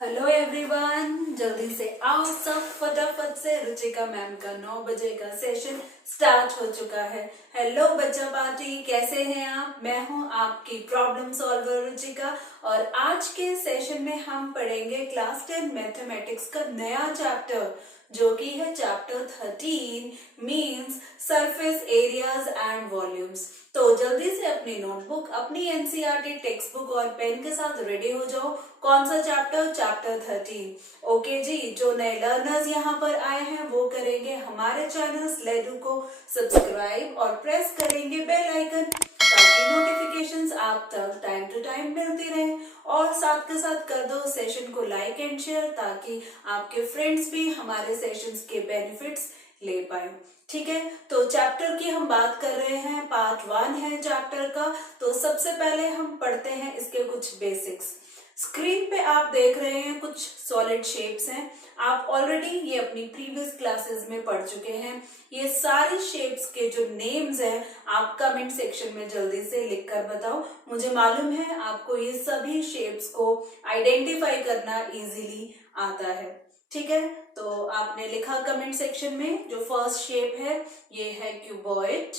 Hello everyone, जल्दी से आओ सब फटाफट से। रुचिका मैम का 9 बजे का सेशन स्टार्ट हो चुका है। हेलो बच्चा पार्टी, कैसे हैं आप? मैं हूं आपकी प्रॉब्लम सॉल्वर रुचिका और आज के सेशन में हम पढ़ेंगे क्लास 10 मैथमेटिक्स का नया चैप्टर जो कि है chapter 13 means surface areas and volumes. तो जल्दी से अपनी नोटबुक, अपनी एनसीईआरटी टेक्स्ट बुक और पेन के साथ रेडी हो जाओ। कौन सा चैप्टर? चैप्टर 13। ओके जी, जो नए लर्नर्स यहाँ पर आए हैं वो करेंगे हमारे चैनल स्लेडू को सब्सक्राइब और प्रेस करेंगे बेल आइकन ताकि नोटिफिकेशंस आप तक टाइम टू टाइम मिलती रहे। और साथ के साथ कर दो सेशन को लाइक एंड शेयर ताकि आपके फ्रेंड्स भी हमारे सेशंस के बेनिफिट्स ले पाए। ठीक है, तो चैप्टर की हम बात कर रहे हैं, पार्ट 1 है चैप्टर का। तो सबसे पहले हम पढ़ते हैं इसके कुछ बेसिक्स। स्क्रीन पे आप देख रहे हैं कुछ सॉलिड शेप्स हैं। आप ऑलरेडी ये अपनी प्रीवियस क्लासेस में पढ़ चुके हैं। ये सारी शेप्स के जो नेम्स हैं आप कमेंट सेक्शन में जल्दी से लिखकर बताओ। मुझे मालूम है आपको ये सभी शेप्स को आइडेंटिफाई करना इजीली आता है। ठीक है, तो आपने लिखा कमेंट सेक्शन में। जो फर्स्ट शेप है ये है क्यूबॉइड।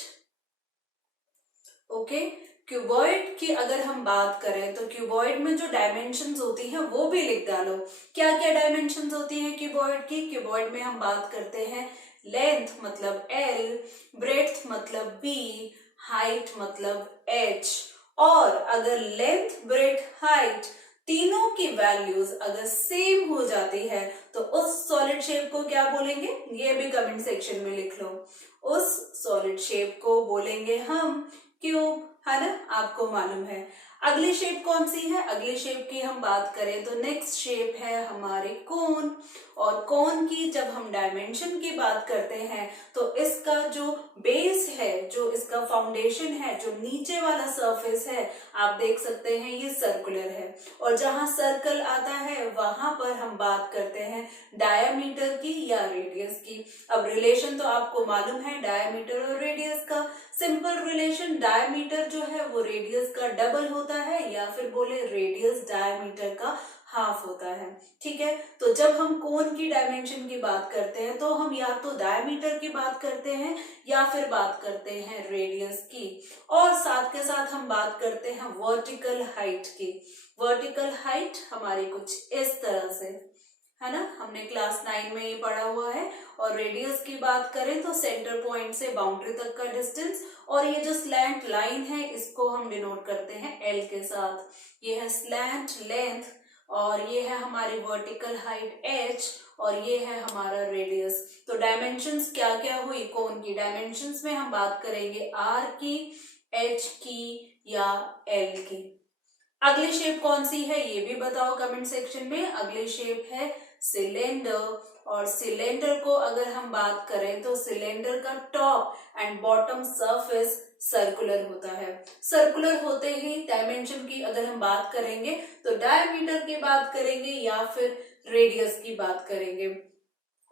ओके, क्यूबॉइड की अगर हम बात करें तो क्यूबॉइड में जो डायमेंशंस होती हैं वो भी लिख डालो। क्या क्या डायमेंशंस होती हैं क्यूबॉइड की? क्यूबॉइड में हम बात करते हैं लेंथ मतलब L, ब्रेड्थ मतलब B, हाइट मतलब H। और अगर लेंथ, ब्रेड्थ, हाइट तीनों की वैल्यूज अगर सेम हो जाती है तो उस सॉलिड शेप को क्या बोलेंगे? ये भी कमेंट सेक्शन में लिख लो। उस सॉलिड शेप को बोलेंगे हम क्यूब, है ना? आपको मालूम है। अगली शेप कौन सी है? अगली शेप की हम बात करें तो नेक्स्ट शेप है हमारे कोन। और कोन की जब हम डायमेंशन की बात करते हैं तो इसका जो बेस है, जो इसका फाउंडेशन है, जो नीचे वाला सरफेस है, आप देख सकते हैं ये सर्कुलर है। और जहां सर्कल आता है वहां पर हम बात करते हैं डायामीटर की या रेडियस की। अब रिलेशन तो आपको मालूम है डायामीटर और रेडियस का। सिंपल रिलेशन, डायमीटर जो है वो रेडियस का डबल होता है या फिर बोले रेडियस डायमीटर का हाफ होता है। ठीक है, तो जब हम कोन की डायमेंशन की बात करते हैं तो हम या तो डायमीटर की बात करते हैं या फिर बात करते हैं रेडियस की। और साथ के साथ हम बात करते हैं वर्टिकल हाइट की। वर्टिकल हाइट हमारी कुछ इस तरह से, है ना? हमने क्लास 9 में ये पढ़ा हुआ है। और रेडियस की बात करें तो सेंटर पॉइंट से बाउंड्री तक का डिस्टेंस। और ये जो स्लैंट लाइन है इसको हम डिनोट करते हैं L के साथ। ये है स्लैंट लेंथ और ये है हमारी वर्टिकल हाइट H और ये है हमारा रेडियस। तो डायमेंशंस क्या क्या हुई? कोन की डायमेंशंस में हम बात करेंगे R की, H की या L की। अगली शेप कौन सी है ये भी बताओ कमेंट सेक्शन में। अगली शेप है सिलेंडर। और सिलेंडर को अगर हम बात करें तो सिलेंडर का top and bottom surface circular होता है। सर्कुलर होते ही डायमेंशन की अगर हम बात करेंगे तो डायमीटर की बात करेंगे या फिर रेडियस की बात करेंगे।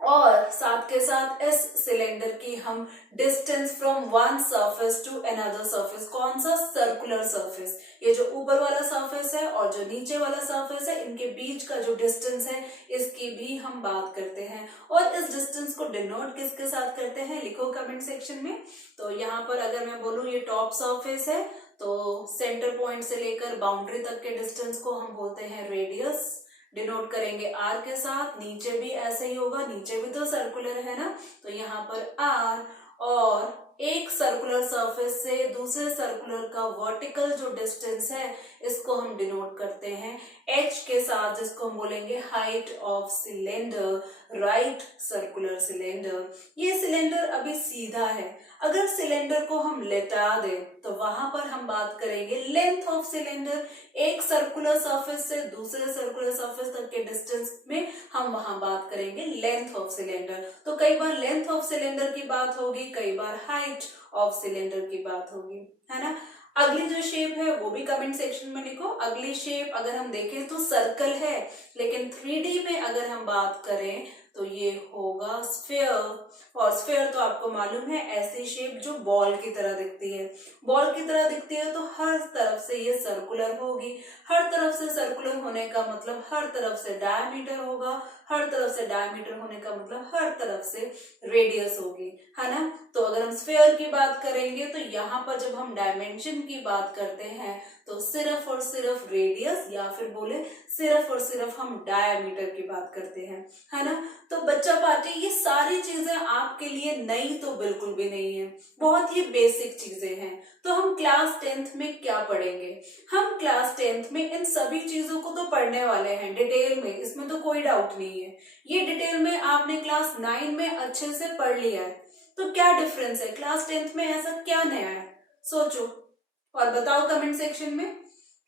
और साथ के साथ इस सिलेंडर की हम distance from one surface to another surface, कौन सा? Circular surface. ये जो ऊपर वाला सरफेस है और जो नीचे वाला सरफेस है इनके बीच का जो डिस्टेंस है इसकी भी हम बात करते हैं। और इस डिस्टेंस को डिनोट किसके साथ करते हैं लिखो कमेंट सेक्शन में। तो यहाँ पर अगर मैं बोलूं ये टॉप सरफेस है तो सेंटर पॉइंट से लेकर बाउंड्री तक के डिस्टेंस को हम बोलते हैं रेडियस, डिनोट करेंगे R के साथ। नीचे भी ऐसे ही होगा, नीचे भी तो सर्कुलर है ना, तो यहाँ पर R। और एक सर्कुलर सरफेस से दूसरे सर्कुलर का वर्टिकल जो डिस्टेंस है इसको हम डिनोट करते हैं H के साथ, जिसको हम बोलेंगे height of cylinder, right circular cylinder. ये सिलेंडर अभी सीधा है। अगर सिलेंडर को हम लेटा दें तो वहां पर हम बात करेंगे लेंथ ऑफ सिलेंडर। एक सर्कुलर सरफेस से दूसरे सर्कुलर सरफेस तक के डिस्टेंस में हम वहां बात करेंगे लेंथ ऑफ सिलेंडर। तो कई बार लेंथ ऑफ सिलेंडर की बात होगी, कई बार हाइट ऑफ सिलेंडर की बात होगी, है ना? अगली जो शेप है वो भी कमेंट सेक्शन में लिखो। अगली शेप अगर हम देखें तो सर्कल है, लेकिन 3D में अगर हम बात करें तो ये होगा स्फेयर। और स्फेयर तो आपको मालूम है ऐसी शेप जो बॉल की तरह दिखती है। बॉल की तरह दिखती है तो हर तरफ से ये सर्कुलर होगी। हर तरफ से सर्कुलर होने का मतलब हर तरफ से डायमीटर होगा। हर तरफ से डायमीटर होने का मतलब हर तरफ से रेडियस होगी, है ना। तो अगर हम स्फेयर की बात करेंगे तो यहाँ पर जब हम डायमेंशन की बात करते हैं तो सिर्फ और सिर्फ रेडियस या फिर बोले सिर्फ और सिर्फ हम डायमीटर की बात करते हैं, है ना। तो बच्चा पार्टी ये सारी चीजें आपके लिए नई तो बिल्कुल भी नहीं है, बहुत ही बेसिक चीजें हैं। तो हम क्लास 10th में क्या पढ़ेंगे? हम क्लास 10th में इन सभी चीजों को तो पढ़ने वाले हैं डिटेल में, इसमें तो कोई डाउट नहीं है। ये डिटेल में आपने क्लास 9 में अच्छे से पढ़ लिया है। तो क्या डिफरेंस है क्लास 10th में, ऐसा क्या नया है? सोचो और बताओ कमेंट सेक्शन में।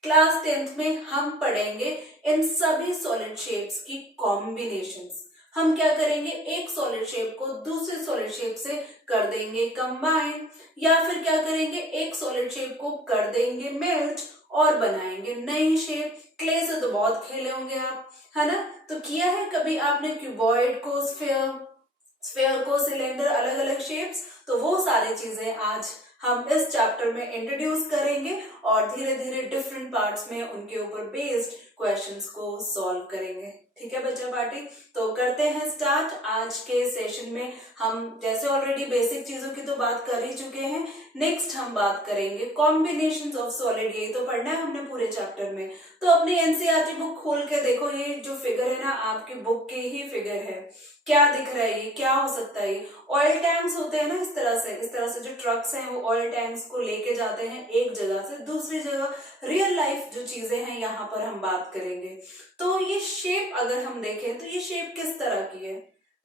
क्लास 10th में हम पढ़ेंगे इन सभी सॉलिड शेप्स की कॉम्बिनेशंस। हम क्या करेंगे, एक सॉलिड शेप को दूसरे सॉलिड शेप से कर देंगे कंबाइन, या फिर क्या करेंगे एक सॉलिड शेप को कर देंगे मेल्ट और बनाएंगे नई शेप। क्ले से तो बहुत खेले होंगे आप, है ना। तो किया है कभी आपने क्यूबॉइड को स्फेयर को सिलेंडर, अलग अलग शेप्स। तो वो सारी चीजें आज हम इस चैप्टर में इंट्रोड्यूस करेंगे और धीरे धीरे डिफरेंट पार्ट्स में उनके ऊपर बेस्ड क्वेश्चंस को सॉल्व करेंगे। ठीक है बच्चा पार्टी, तो करते हैं स्टार्ट। आज के सेशन में हम जैसे ऑलरेडी बेसिक चीजों की तो बात कर ही चुके हैं, नेक्स्ट हम बात करेंगे कॉम्बिनेशंस ऑफ सॉलिड। यही तो पढ़ना है हमने पूरे चैप्टर में। तो अपनी एनसीईआरटी बुक खोल के देखो, ये जो फिगर है ना आपकी बुक की ही फिगर है। क्या दिख रहा है, ये क्या हो सकता है? ऑयल टैंक्स होते हैं ना, इस तरह से जो ट्रक्स हैं वो ऑयल टैंक्स को लेके जाते हैं एक जगह से दूसरी जगह। रियल लाइफ जो चीजें हैं यहाँ पर हम बात करेंगे। तो ये शेप अगर हम देखें तो ये शेप किस तरह की है,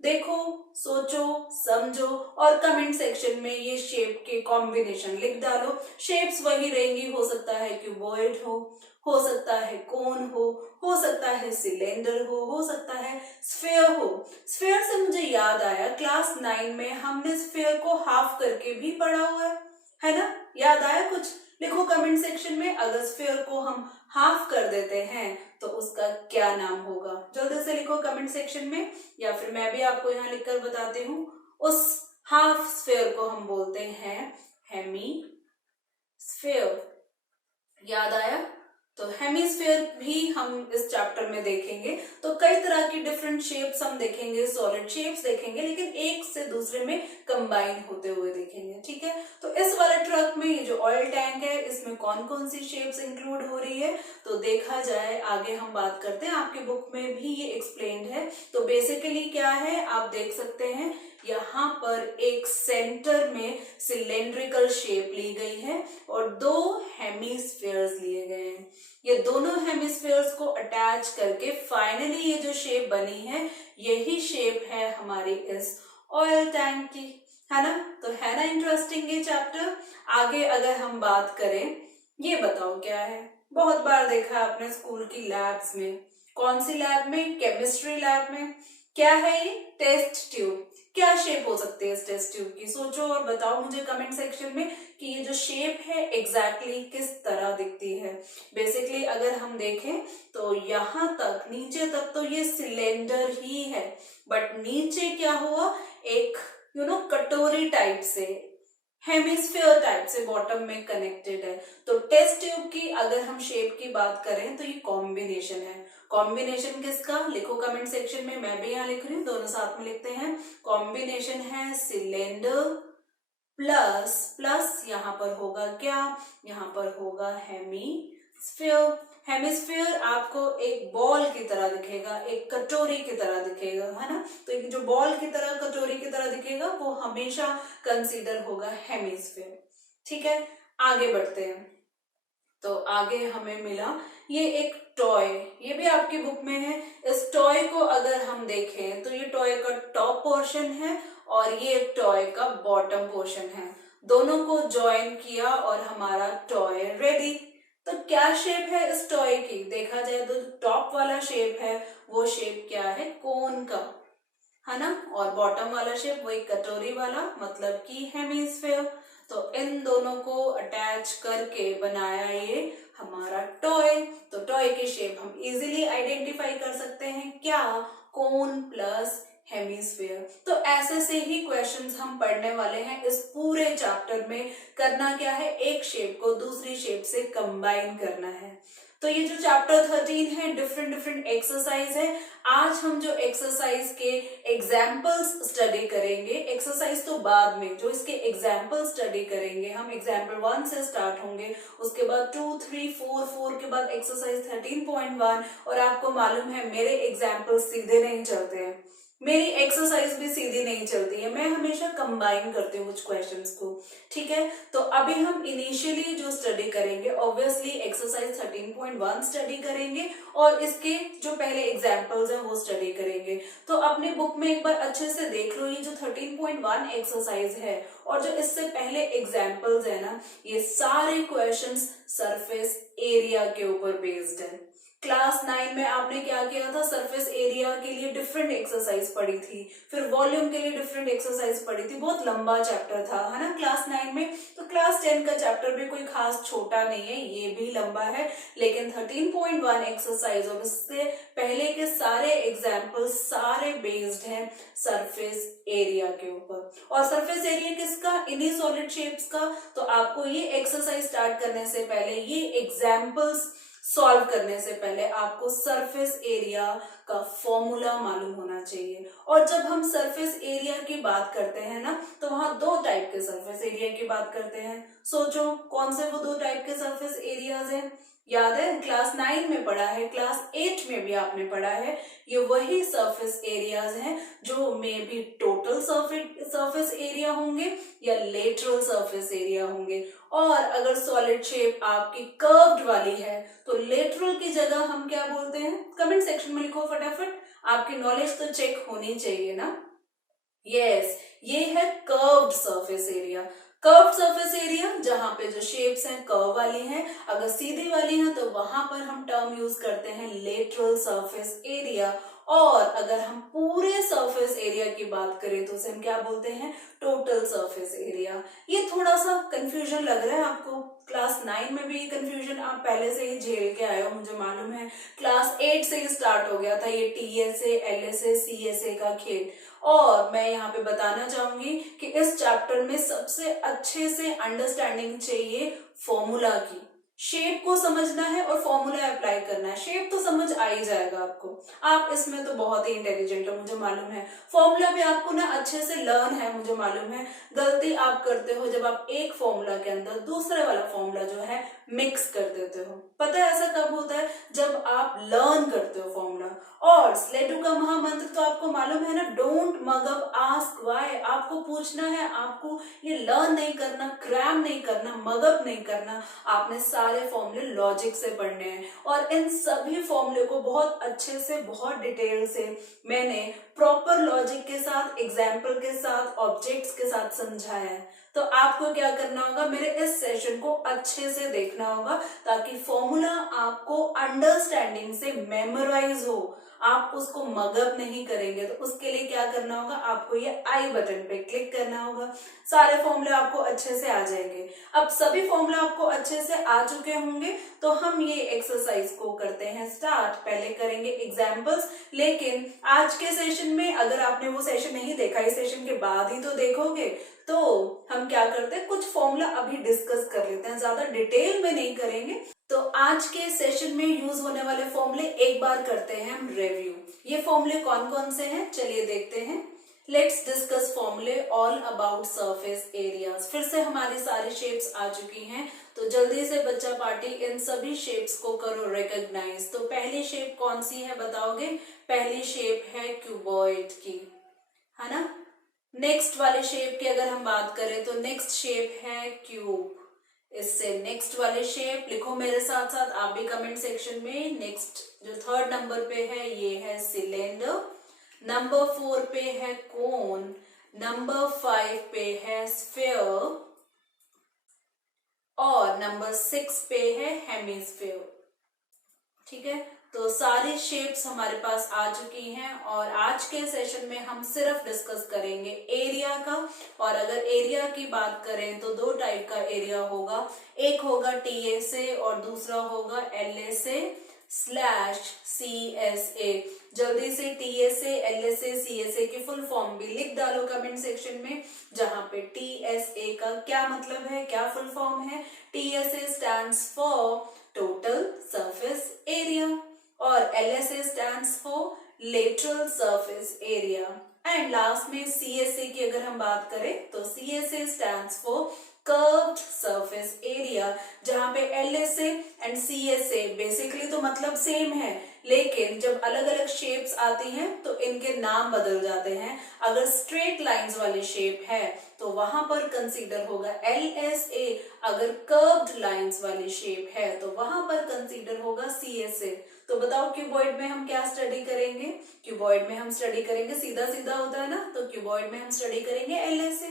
देखो, सोचो, समझो और कमेंट सेक्शन में ये शेप के कॉम्बिनेशन लिख डालो। शेप्स वही रहेंगी, हो सकता है क्यूबॉइड हो सकता है कोन हो सकता है सिलेंडर हो सकता है स्फेयर हो। स्फेयर से मुझे याद आया क्लास 9 में हमने स्फेयर को हाफ करके भी पढ़ा हुआ है ना। याद आया कुछ? लिखो कमेंट सेक्शन में, अगर स्फेयर को हम हाफ कर देते हैं तो उसका क्या नाम होगा? जल्दी से लिखो कमेंट सेक्शन में, या फिर मैं भी आपको यहाँ लिखकर बताती हूँ। उस हाफ स्फेयर को हम बोलते हैं हेमी स्फेयर। याद आया? तो हेमीस्फेयर भी हम इस चैप्टर में देखेंगे। तो कई तरह की डिफरेंट शेप्स हम देखेंगे, सॉलिड शेप्स देखेंगे, लेकिन एक से दूसरे में कंबाइन होते हुए देखेंगे। ठीक है, तो इस वाले ट्रक में ये जो ऑयल टैंक है इसमें कौन कौन सी शेप्स इंक्लूड हो रही है तो देखा जाए, आगे हम बात करते हैं। आपके बुक में भी ये एक्सप्लेन्ड है। तो बेसिकली क्या है आप देख सकते हैं, यहाँ पर एक सेंटर में सिलेंड्रिकल शेप ली गई है और दो हेमीस्फेयर्स लिए गए हैं। ये दोनों हेमीस्फेयर्स को अटैच करके फाइनली ये जो शेप बनी है यही शेप है हमारी इस ऑयल टैंक की, है ना। तो है ना इंटरेस्टिंग ये चैप्टर। आगे अगर हम बात करें, ये बताओ क्या है? बहुत बार देखा आपने स्कूल की लैब्स में। कौन सी लैब में? केमिस्ट्री लैब में। क्या है ये? Test tube. क्या शेप हो सकती है इस टेस्ट ट्यूब की? सोचो और बताओ मुझे कमेंट सेक्शन में कि ये जो शेप है एग्जैक्टली किस तरह दिखती है। बेसिकली अगर हम देखें तो यहाँ तक नीचे तक तो ये सिलेंडर ही है, बट नीचे क्या हुआ, एक कटोरी टाइप से, हेमिस्फीयर टाइप से बॉटम में कनेक्टेड है। तो टेस्ट ट्यूब की अगर हम शेप की बात करें तो ये कॉम्बिनेशन है। कॉम्बिनेशन किसका? लिखो कमेंट सेक्शन में, मैं भी यहाँ लिख रही हूँ, दोनों साथ में लिखते हैं। कॉम्बिनेशन है सिलेंडर प्लस यहाँ पर होगा क्या, यहाँ पर होगा हेमिस्फीयर। हेमिस्फीयर आपको एक बॉल की तरह दिखेगा, एक कटोरी की तरह दिखेगा, है ना। तो एक जो बॉल की तरह कटोरी की तरह दिखेगा वो हमेशा कंसीडर होगा हेमिस्फीयर। ठीक है, आगे बढ़ते हैं। तो आगे हमें मिला ये एक टॉय, ये भी आपकी बुक में है। इस टॉय को अगर हम देखें तो ये टॉय का टॉप पोर्शन है और ये टॉय का बॉटम पोर्शन है। दोनों को ज्वाइन किया और हमारा टॉय रेडी। तो क्या शेप है इस टॉय की? देखा जाए तो टॉप वाला शेप है वो शेप क्या है? कोन का, है ना। और बॉटम वाला शेप वही कटोरी वाला, मतलब कि हेमिस्फीयर। तो इन दोनों को अटैच करके बनाया ये हमारा टॉय। तो टॉय की शेप हम इजीली आइडेंटिफाई कर सकते हैं क्या? Cone plus hemisphere. तो ऐसे से ही क्वेश्चंस हम पढ़ने वाले हैं इस पूरे चैप्टर में। करना क्या है, एक शेप को दूसरी शेप से कंबाइन करना है। तो ये जो चैप्टर 13 है, डिफरेंट डिफरेंट एक्सरसाइज है। आज हम जो एक्सरसाइज के एग्जाम्पल्स स्टडी करेंगे, एक्सरसाइज तो बाद में, जो इसके एग्जाम्पल स्टडी करेंगे हम, एग्जाम्पल 1 से स्टार्ट होंगे, उसके बाद 2, 3, 4 के बाद एक्सरसाइज 13.1। और आपको मालूम है मेरे एग्जाम्पल सीधे नहीं चलते हैं, मेरी एक्सरसाइज भी सीधी नहीं चलती है, मैं हमेशा कंबाइन करती हूँ कुछ क्वेश्चंस को। ठीक है, तो अभी हम इनिशियली जो स्टडी करेंगे, ऑब्वियसली एक्सरसाइज 13.1 स्टडी करेंगे और इसके जो पहले एग्जांपल्स हैं वो स्टडी करेंगे। तो अपने बुक में एक बार अच्छे से देख लो, ये जो 13.1 एक्सरसाइज है और जो इससे पहले एग्जाम्पल्स है ना, ये सारे क्वेश्चंस सरफेस एरिया के ऊपर बेस्ड है। क्लास 9 में आपने क्या किया था, सरफेस एरिया के लिए डिफरेंट एक्सरसाइज पढ़ी थी, फिर वॉल्यूम के लिए डिफरेंट एक्सरसाइज पढ़ी थी, बहुत लंबा चैप्टर था, है ना, क्लास 9 में। तो क्लास 10 का चैप्टर भी कोई खास छोटा नहीं है, ये भी लंबा है, लेकिन 13.1 एक्सरसाइज और इससे पहले के सारे एग्जाम्पल सारे बेस्ड हैं सरफेस एरिया के ऊपर। और सरफेस एरिया किसका, इन्हीं सॉलिड शेप्स का। तो आपको ये एक्सरसाइज स्टार्ट करने से पहले, ये एग्जाम्पल्स सॉल्व करने से पहले आपको सरफेस एरिया का फॉर्मूला मालूम होना चाहिए। और जब हम सरफेस एरिया की बात करते हैं ना, तो वहां दो टाइप के सरफेस एरिया की बात करते हैं। सोचो कौन से वो दो टाइप के सरफेस एरियाज हैं, याद है, क्लास 9 में पढ़ा है, क्लास 8 में भी आपने पढ़ा है। ये वही सरफेस एरियाज हैं जो may be total surface area होंगे या लेटरल सरफेस एरिया होंगे। और अगर सॉलिड शेप आपकी कर्व्ड वाली है तो लेटरल की जगह हम क्या बोलते हैं, कमेंट सेक्शन में लिखो फटाफट, आपकी नॉलेज तो चेक होनी चाहिए ना। यस, ये है curved surface area. Curved surface area जहां पे जो शेप्स हैं कर्व वाली हैं, अगर सीधी वाली हैं तो वहां पर हम टर्म यूज करते हैं लेटरल सरफेस एरिया। और अगर हम पूरे सरफेस एरिया की बात करें तो उसे हम क्या बोलते हैं, टोटल सरफेस एरिया। ये थोड़ा सा कंफ्यूजन लग रहा है आपको, क्लास 9 में भी ये कंफ्यूजन आप पहले से ही झेल के आए हो, मुझे मालूम है। क्लास 8 से ही स्टार्ट हो गया था ये टीएसए, एलएसए, सीएसए का खेल। और मैं यहाँ पे बताना चाहूंगी कि इस चैप्टर में सबसे अच्छे से अंडरस्टैंडिंग चाहिए फॉर्मूला की। शेप को समझना है और फॉर्मूला अप्लाई करना है। शेप तो समझ आ ही जाएगा आपको, आप इसमें तो बहुत ही इंटेलिजेंट हो, मुझे मालूम है। फॉर्मूला भी आपको ना अच्छे से लर्न है, मुझे मालूम है। गलती आप करते हो जब आप एक फॉर्मूला के अंदर दूसरे वाला फॉर्मूला जो है मिक्स कर देते हो। पता है ऐसा कब होता है, जब आप लर्न करते हो फॉर्मूला। और स्लेटू का महामंत्र तो आपको मालूम है ना, don't mug up ask why. आपको पूछना है, आपको ये लर्न नहीं करना, क्रैम नहीं करना, मगअप नहीं करना, आपने सारे फॉर्मूले लॉजिक से पढ़ने हैं। और इन सभी फॉर्मूले को बहुत अच्छे से, बहुत डिटेल से मैंने प्रॉपर लॉजिक के साथ, एग्जाम्पल के साथ, ऑब्जेक्ट्स के साथ समझाया है। तो आपको क्या करना होगा, मेरे इस सेशन को अच्छे से देखना होगा ताकि फॉर्मूला आपको अंडरस्टैंडिंग से मेमोराइज हो, आप उसको मगअप नहीं करेंगे। तो उसके लिए क्या करना होगा, आपको ये आई बटन पे क्लिक करना होगा, सारे फॉर्मूले आपको अच्छे से आ जाएंगे। अब सभी फॉर्मूले आपको अच्छे से आ चुके होंगे तो हम ये एक्सरसाइज को करते हैं स्टार्ट। पहले करेंगे एग्जाम्पल्स, लेकिन आज के सेशन में अगर आपने वो सेशन नहीं देखा, इस सेशन के बाद ही तो देखोगे, तो हम क्या करते हैं, कुछ फॉर्मूला अभी डिस्कस कर लेते हैं, ज्यादा डिटेल में नहीं करेंगे। तो आज के सेशन में यूज होने वाले फॉर्मूले एक बार करते हैं हम रिव्यू। ये फॉर्मूले कौन कौन से हैं, चलिए देखते हैं। लेट्स डिस्कस फॉर्मूले ऑल अबाउट सरफेस एरियाज। फिर से हमारी सारी शेप्स आ चुकी हैं, तो जल्दी से बच्चा पार्टी इन सभी शेप्स को करो रिकॉग्नाइज। तो पहली शेप कौन सी है बताओगे, पहली शेप है क्यूबॉइड की, है ना। नेक्स्ट वाले शेप की अगर हम बात करें तो नेक्स्ट शेप है क्यूब। इससे नेक्स्ट वाले शेप लिखो मेरे साथ साथ आप भी कमेंट सेक्शन में। नेक्स्ट जो थर्ड नंबर पे है ये है सिलेंडर, नंबर 4 पे है कोन, नंबर 5 पे है स्फीयर और नंबर 6 पे है हेमिस्फीयर। ठीक है, तो सारी शेप्स हमारे पास आ चुकी हैं और आज के सेशन में हम सिर्फ डिस्कस करेंगे एरिया का। और अगर एरिया की बात करें तो दो टाइप का एरिया होगा, एक होगा टीएसए और दूसरा होगा एलएसए। Slash CSA। जल्दी से TSA, LSA, CSA की फुल फॉर्म भी लिख डालो कमेंट सेक्शन में, जहां पे TSA का क्या मतलब है, क्या फुल फॉर्म है। TSA stands for total surface area और LSA stands for lateral surface area. And last में CSA की अगर हम बात करें तो CSA stands for curved surface area, जहां पे LSA एंड CSA बेसिकली तो मतलब सेम है, लेकिन जब अलग अलग शेप्स आती हैं तो इनके नाम बदल जाते हैं। अगर स्ट्रेट लाइंस वाली शेप है तो वहां पर कंसीडर होगा LSA, अगर कर्व्ड लाइंस वाली शेप है तो वहां पर कंसीडर होगा CSA। तो बताओ क्यूबॉइड में हम क्या स्टडी करेंगे। क्यूबॉइड में हम स्टडी करेंगे, सीधा सीधा होता है ना, तो क्यूबॉइड में हम स्टडी करेंगे LSA।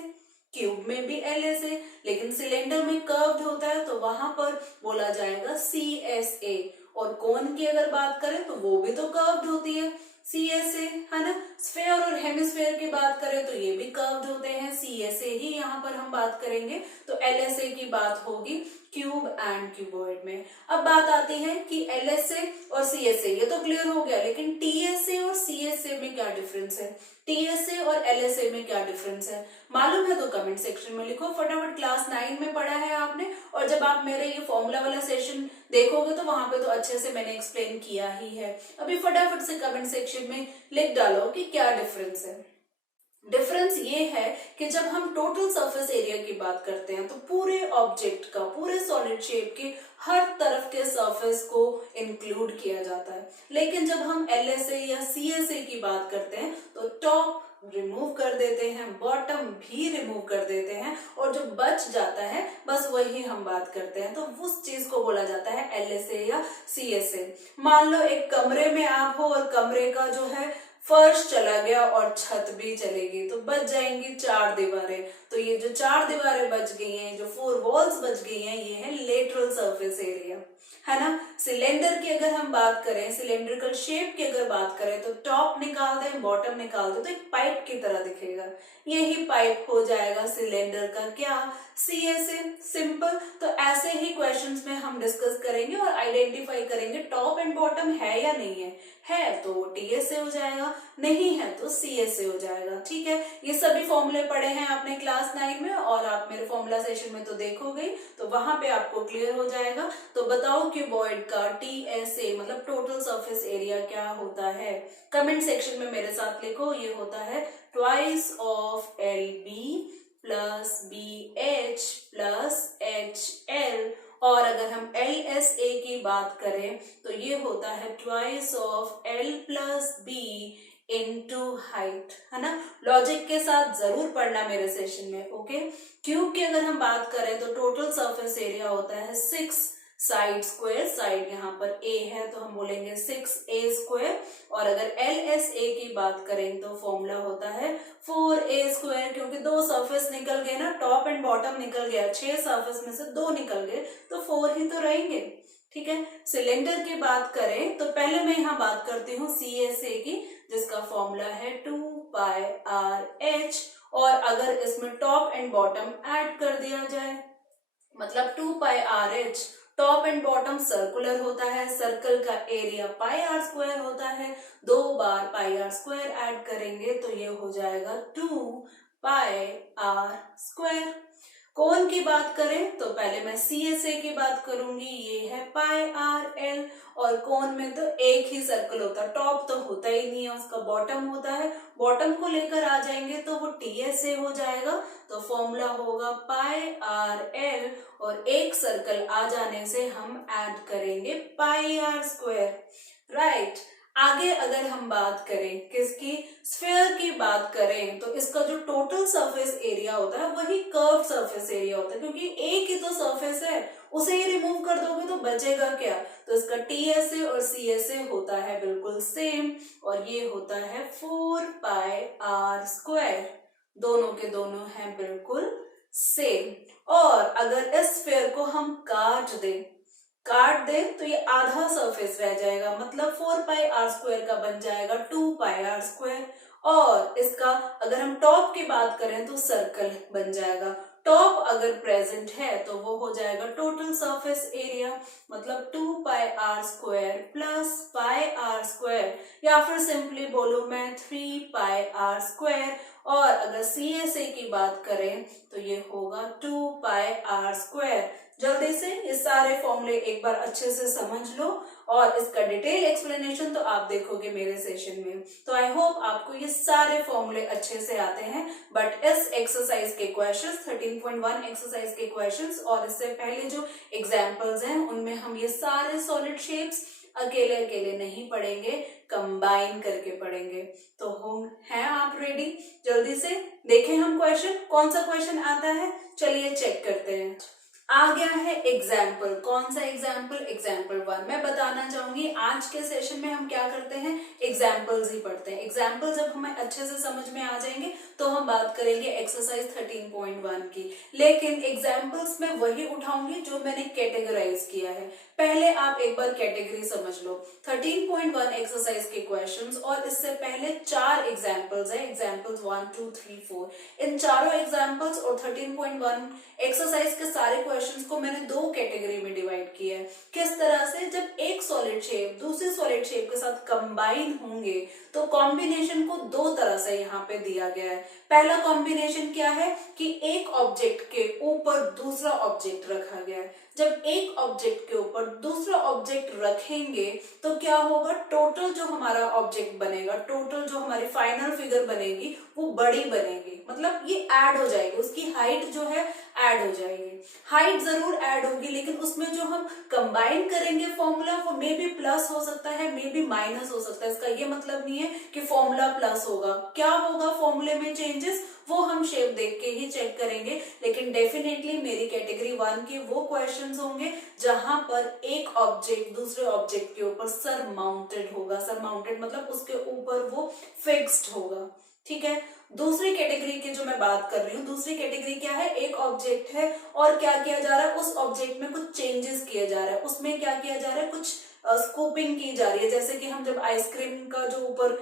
क्यूब में भी LSA, लेकिन सिलेंडर में कर्व्ड होता है तो वहां पर बोला जाएगा CSA। और कोन की अगर बात करें तो वो भी तो कर्व्ड होती है, CSA, है ना। स्फेयर और हेमिस्फेयर की बात करें तो ये भी कर्व्ड होते हैं, CSA ही यहाँ पर हम बात करेंगे। तो LSA की बात होगी क्यूब एंड क्यूबॉइड में। अब बात आती है कि LSA और CSA, ये तो क्लियर हो गया, लेकिन TSA और CSA में क्या डिफरेंस है, TSA और LSA में क्या डिफरेंस है, मालूम है तो कमेंट सेक्शन में लिखो। फटाफट क्लास 9 में पढ़ा है आपने, और जब आप मेरे ये फॉर्मूला वाला सेशन देखोगे तो वहां पे तो अच्छे से मैंने एक्सप्लेन किया ही है। अभी फटाफट से कमेंट सेक्शन में लिख डालो कि क्या डिफरेंस है। डिफरेंस ये है कि जब हम टोटल सरफेस एरिया की बात करते हैं तो पूरे ऑब्जेक्ट का, पूरे सॉलिड शेप के हर तरफ के सरफेस को इंक्लूड किया जाता है, लेकिन जब हम LSA या CSA की बात करते हैं तो टॉप रिमूव कर देते हैं, बॉटम भी रिमूव कर देते हैं, और जो बच जाता है बस वही हम बात करते हैं, तो उस चीज को बोला जाता है LSA या CSA। मान लो एक कमरे में आप हो और कमरे का जो है फर्श चला गया और छत भी चलेगी, तो बच जाएंगी 4 दीवारें। तो ये जो 4 दीवारें बच गई हैं, जो 4 वॉल्स बच गई हैं, ये है लेटरल सरफेस एरिया, है ना। सिलेंडर की अगर हम बात करें, सिलेंड्रिकल शेप की अगर बात करें तो टॉप निकाल दें, बॉटम निकाल दें तो एक पाइप की तरह दिखेगा, यही पाइप हो जाएगा सिलेंडर का क्या, CSA। सिंपल। तो ऐसे ही क्वेश्चंस में हम डिस्कस करेंगे और आइडेंटिफाई करेंगे टॉप एंड बॉटम है या नहीं है तो TSA हो जाएगा, नहीं है तो CSA हो जाएगा। ठीक है, ये सभी फॉर्मूले पढ़े हैं आपने क्लास 9 में, और आप मेरे फॉर्मूला सेशन में तो देखोगे, तो वहां पे आपको क्लियर हो जाएगा। तो बताओ क्यूबॉइड का TSA मतलब टोटल सरफेस एरिया क्या होता है, कमेंट सेक्शन में मेरे साथ लिखो। ये होता है twice of LB plus BH plus HL, और अगर हम LSA की बात करें तो ये होता है twice of L plus B into height, है ना। लॉजिक के साथ जरूर पढ़ना मेरे सेशन में, ओके। क्यूब की अगर हम बात करें तो टोटल सरफेस एरिया होता है 6 साइड स्क्वायर, साइड यहाँ पर A है तो हम बोलेंगे 6A स्क्वायर, और अगर LSA की बात करें तो फॉर्मूला होता है 4A स्क्वायर, क्योंकि 2 सरफेस निकल गए ना, टॉप एंड बॉटम निकल गया, 6 सरफेस में से 2 निकल गए तो 4 ही तो रहेंगे। ठीक है, सिलेंडर की बात करें तो पहले मैं यहाँ बात करती हूँ CSA की, जिसका फॉर्मूला है 2πRH, और अगर इसमें टॉप एंड बॉटम ऐड कर दिया जाए मतलब 2πRH, top and bottom circular होता है, सर्कल का एरिया πr² होता है, 2 बार πr² ऐड करेंगे तो ये हो जाएगा 2πr²। कोण की बात करें तो पहले मैं CSA की बात करूंगी, ये है πRL, और कोण में तो एक ही सर्कल होता है, टॉप तो होता ही नहीं है, उसका बॉटम होता है, बॉटम को लेकर आ जाएंगे तो वो TSA हो जाएगा। तो फॉर्मूला होगा πRL, और एक सर्कल आ जाने से हम ऐड करेंगे πr², राइट। आगे अगर हम बात करें किसकी, स्फीयर की बात करें, तो इसका जो टोटल सरफेस एरिया होता है वही कर्व सरफेस एरिया होता है, क्योंकि एक ही तो सरफेस है, उसे ही रिमूव कर दोगे तो बचेगा क्या। तो इसका TSA और CSA होता है बिल्कुल सेम, और ये होता है 4πr², दोनों के दोनों हैं बिल्कुल सेम। और अगर इस स्फीयर को हम काट दें तो ये आधा सरफेस रह जाएगा, मतलब 4πr² का बन जाएगा 2πr², और इसका अगर हम टॉप की बात करें तो सर्कल बन जाएगा टॉप अगर प्रेजेंट है तो वो हो जाएगा टोटल सरफेस एरिया, मतलब 2 pi are square plus pi are square, या फिर सिंपली बोलूं मैं 3 पाई आर स्क्वायर, और अगर CSA की बात करें तो ये होगा 2 पाई आर स्क्वायर। जल्दी से ये सारे फॉर्मूले एक बार अच्छे से समझ लो, और इसका डिटेल एक्सप्लेनेशन तो आप देखोगे मेरे सेशन में। तो आई होप आपको ये सारे फॉर्मूले अच्छे से आते हैं। बट इस एक्सरसाइज के क्वेश्चंस 13.1 एक्सरसाइज के क्वेश्चंस और इससे पहले जो एग्जाम्पल्स हैं उनमें हम ये सारे सॉलिड शेप्स अकेले अकेले नहीं पढ़ेंगे, कंबाइन करके पढ़ेंगे। तो हम हैं आप रेडी? जल्दी से देखें हम क्वेश्चन, कौन सा क्वेश्चन आता है, चलिए चेक करते हैं। आ गया है एग्जाम्पल। कौन सा एग्जाम्पल? एग्जाम्पल 1। मैं बताना चाहूंगी आज के सेशन में हम क्या करते हैं, एग्जाम्पल्स ही पढ़ते हैं। एग्जाम्पल जब हमें अच्छे से समझ में आ जाएंगे तो हम बात करेंगे एक्सरसाइज 13.1 की, लेकिन एग्जाम्पल्स में वही उठाऊंगी जो मैंने कैटेगराइज किया है। पहले आप एक बार कैटेगरी समझ लो। 13.1 एक्सरसाइज के क्वेश्चंस और इससे पहले 4 एग्जाम्पल्स है, एग्जाम्पल्स 1 2 3 4। इन चारों एग्जाम्पल्स और 13.1 एक्सरसाइज के सारे क्वेश्चंस को मैंने 2 कैटेगरी में डिवाइड किया है। किस तरह से? जब एक सॉलिड शेप दूसरी सॉलिड शेप के साथ कंबाइन होंगे तो कॉम्बिनेशन को 2 तरह से यहाँ पे दिया गया है। पहला कॉम्बिनेशन क्या है कि एक ऑब्जेक्ट के ऊपर दूसरा ऑब्जेक्ट रखा गया है। जब एक ऑब्जेक्ट के ऊपर दूसरा ऑब्जेक्ट रखेंगे तो क्या होगा, टोटल जो हमारा ऑब्जेक्ट बनेगा, टोटल जो हमारी फाइनल फिगर बनेगी वो बड़ी बनेगी, मतलब ये ऐड हो जाएगी, उसकी हाइट जो है ऐड हो जाएगी। हाइट जरूर ऐड होगी, लेकिन उसमें जो हम कंबाइन करेंगे फॉर्मूला वो मे बी प्लस हो सकता है, मे बी माइनस हो सकता है। इसका ये मतलब नहीं है कि फॉर्मूला प्लस होगा। क्या होगा फॉर्मूले में चेंजेस, वो हम शेप देख के ही चेक करेंगे, लेकिन डेफिनेटली मेरी कैटेगरी 1 के वो क्वेश्चंस होंगे जहां पर एक ऑब्जेक्ट दूसरे ऑब्जेक्ट के ऊपर सरमाउंटेड होगा। सरमाउंटेड मतलब उसके ऊपर वो फिक्स्ड होगा, ठीक है। दूसरी कैटेगरी की जो मैं बात कर रही हूँ, दूसरी कैटेगरी क्या है, एक ऑब्जेक्ट है और क्या किया जा रहा है, उस ऑब्जेक्ट में कुछ चेंजेस किया जा रहा है। उसमें क्या किया जा रहा है, कुछ स्कूपिंग की जा रही है। जैसे कि हम जब आइसक्रीम का जो ऊपर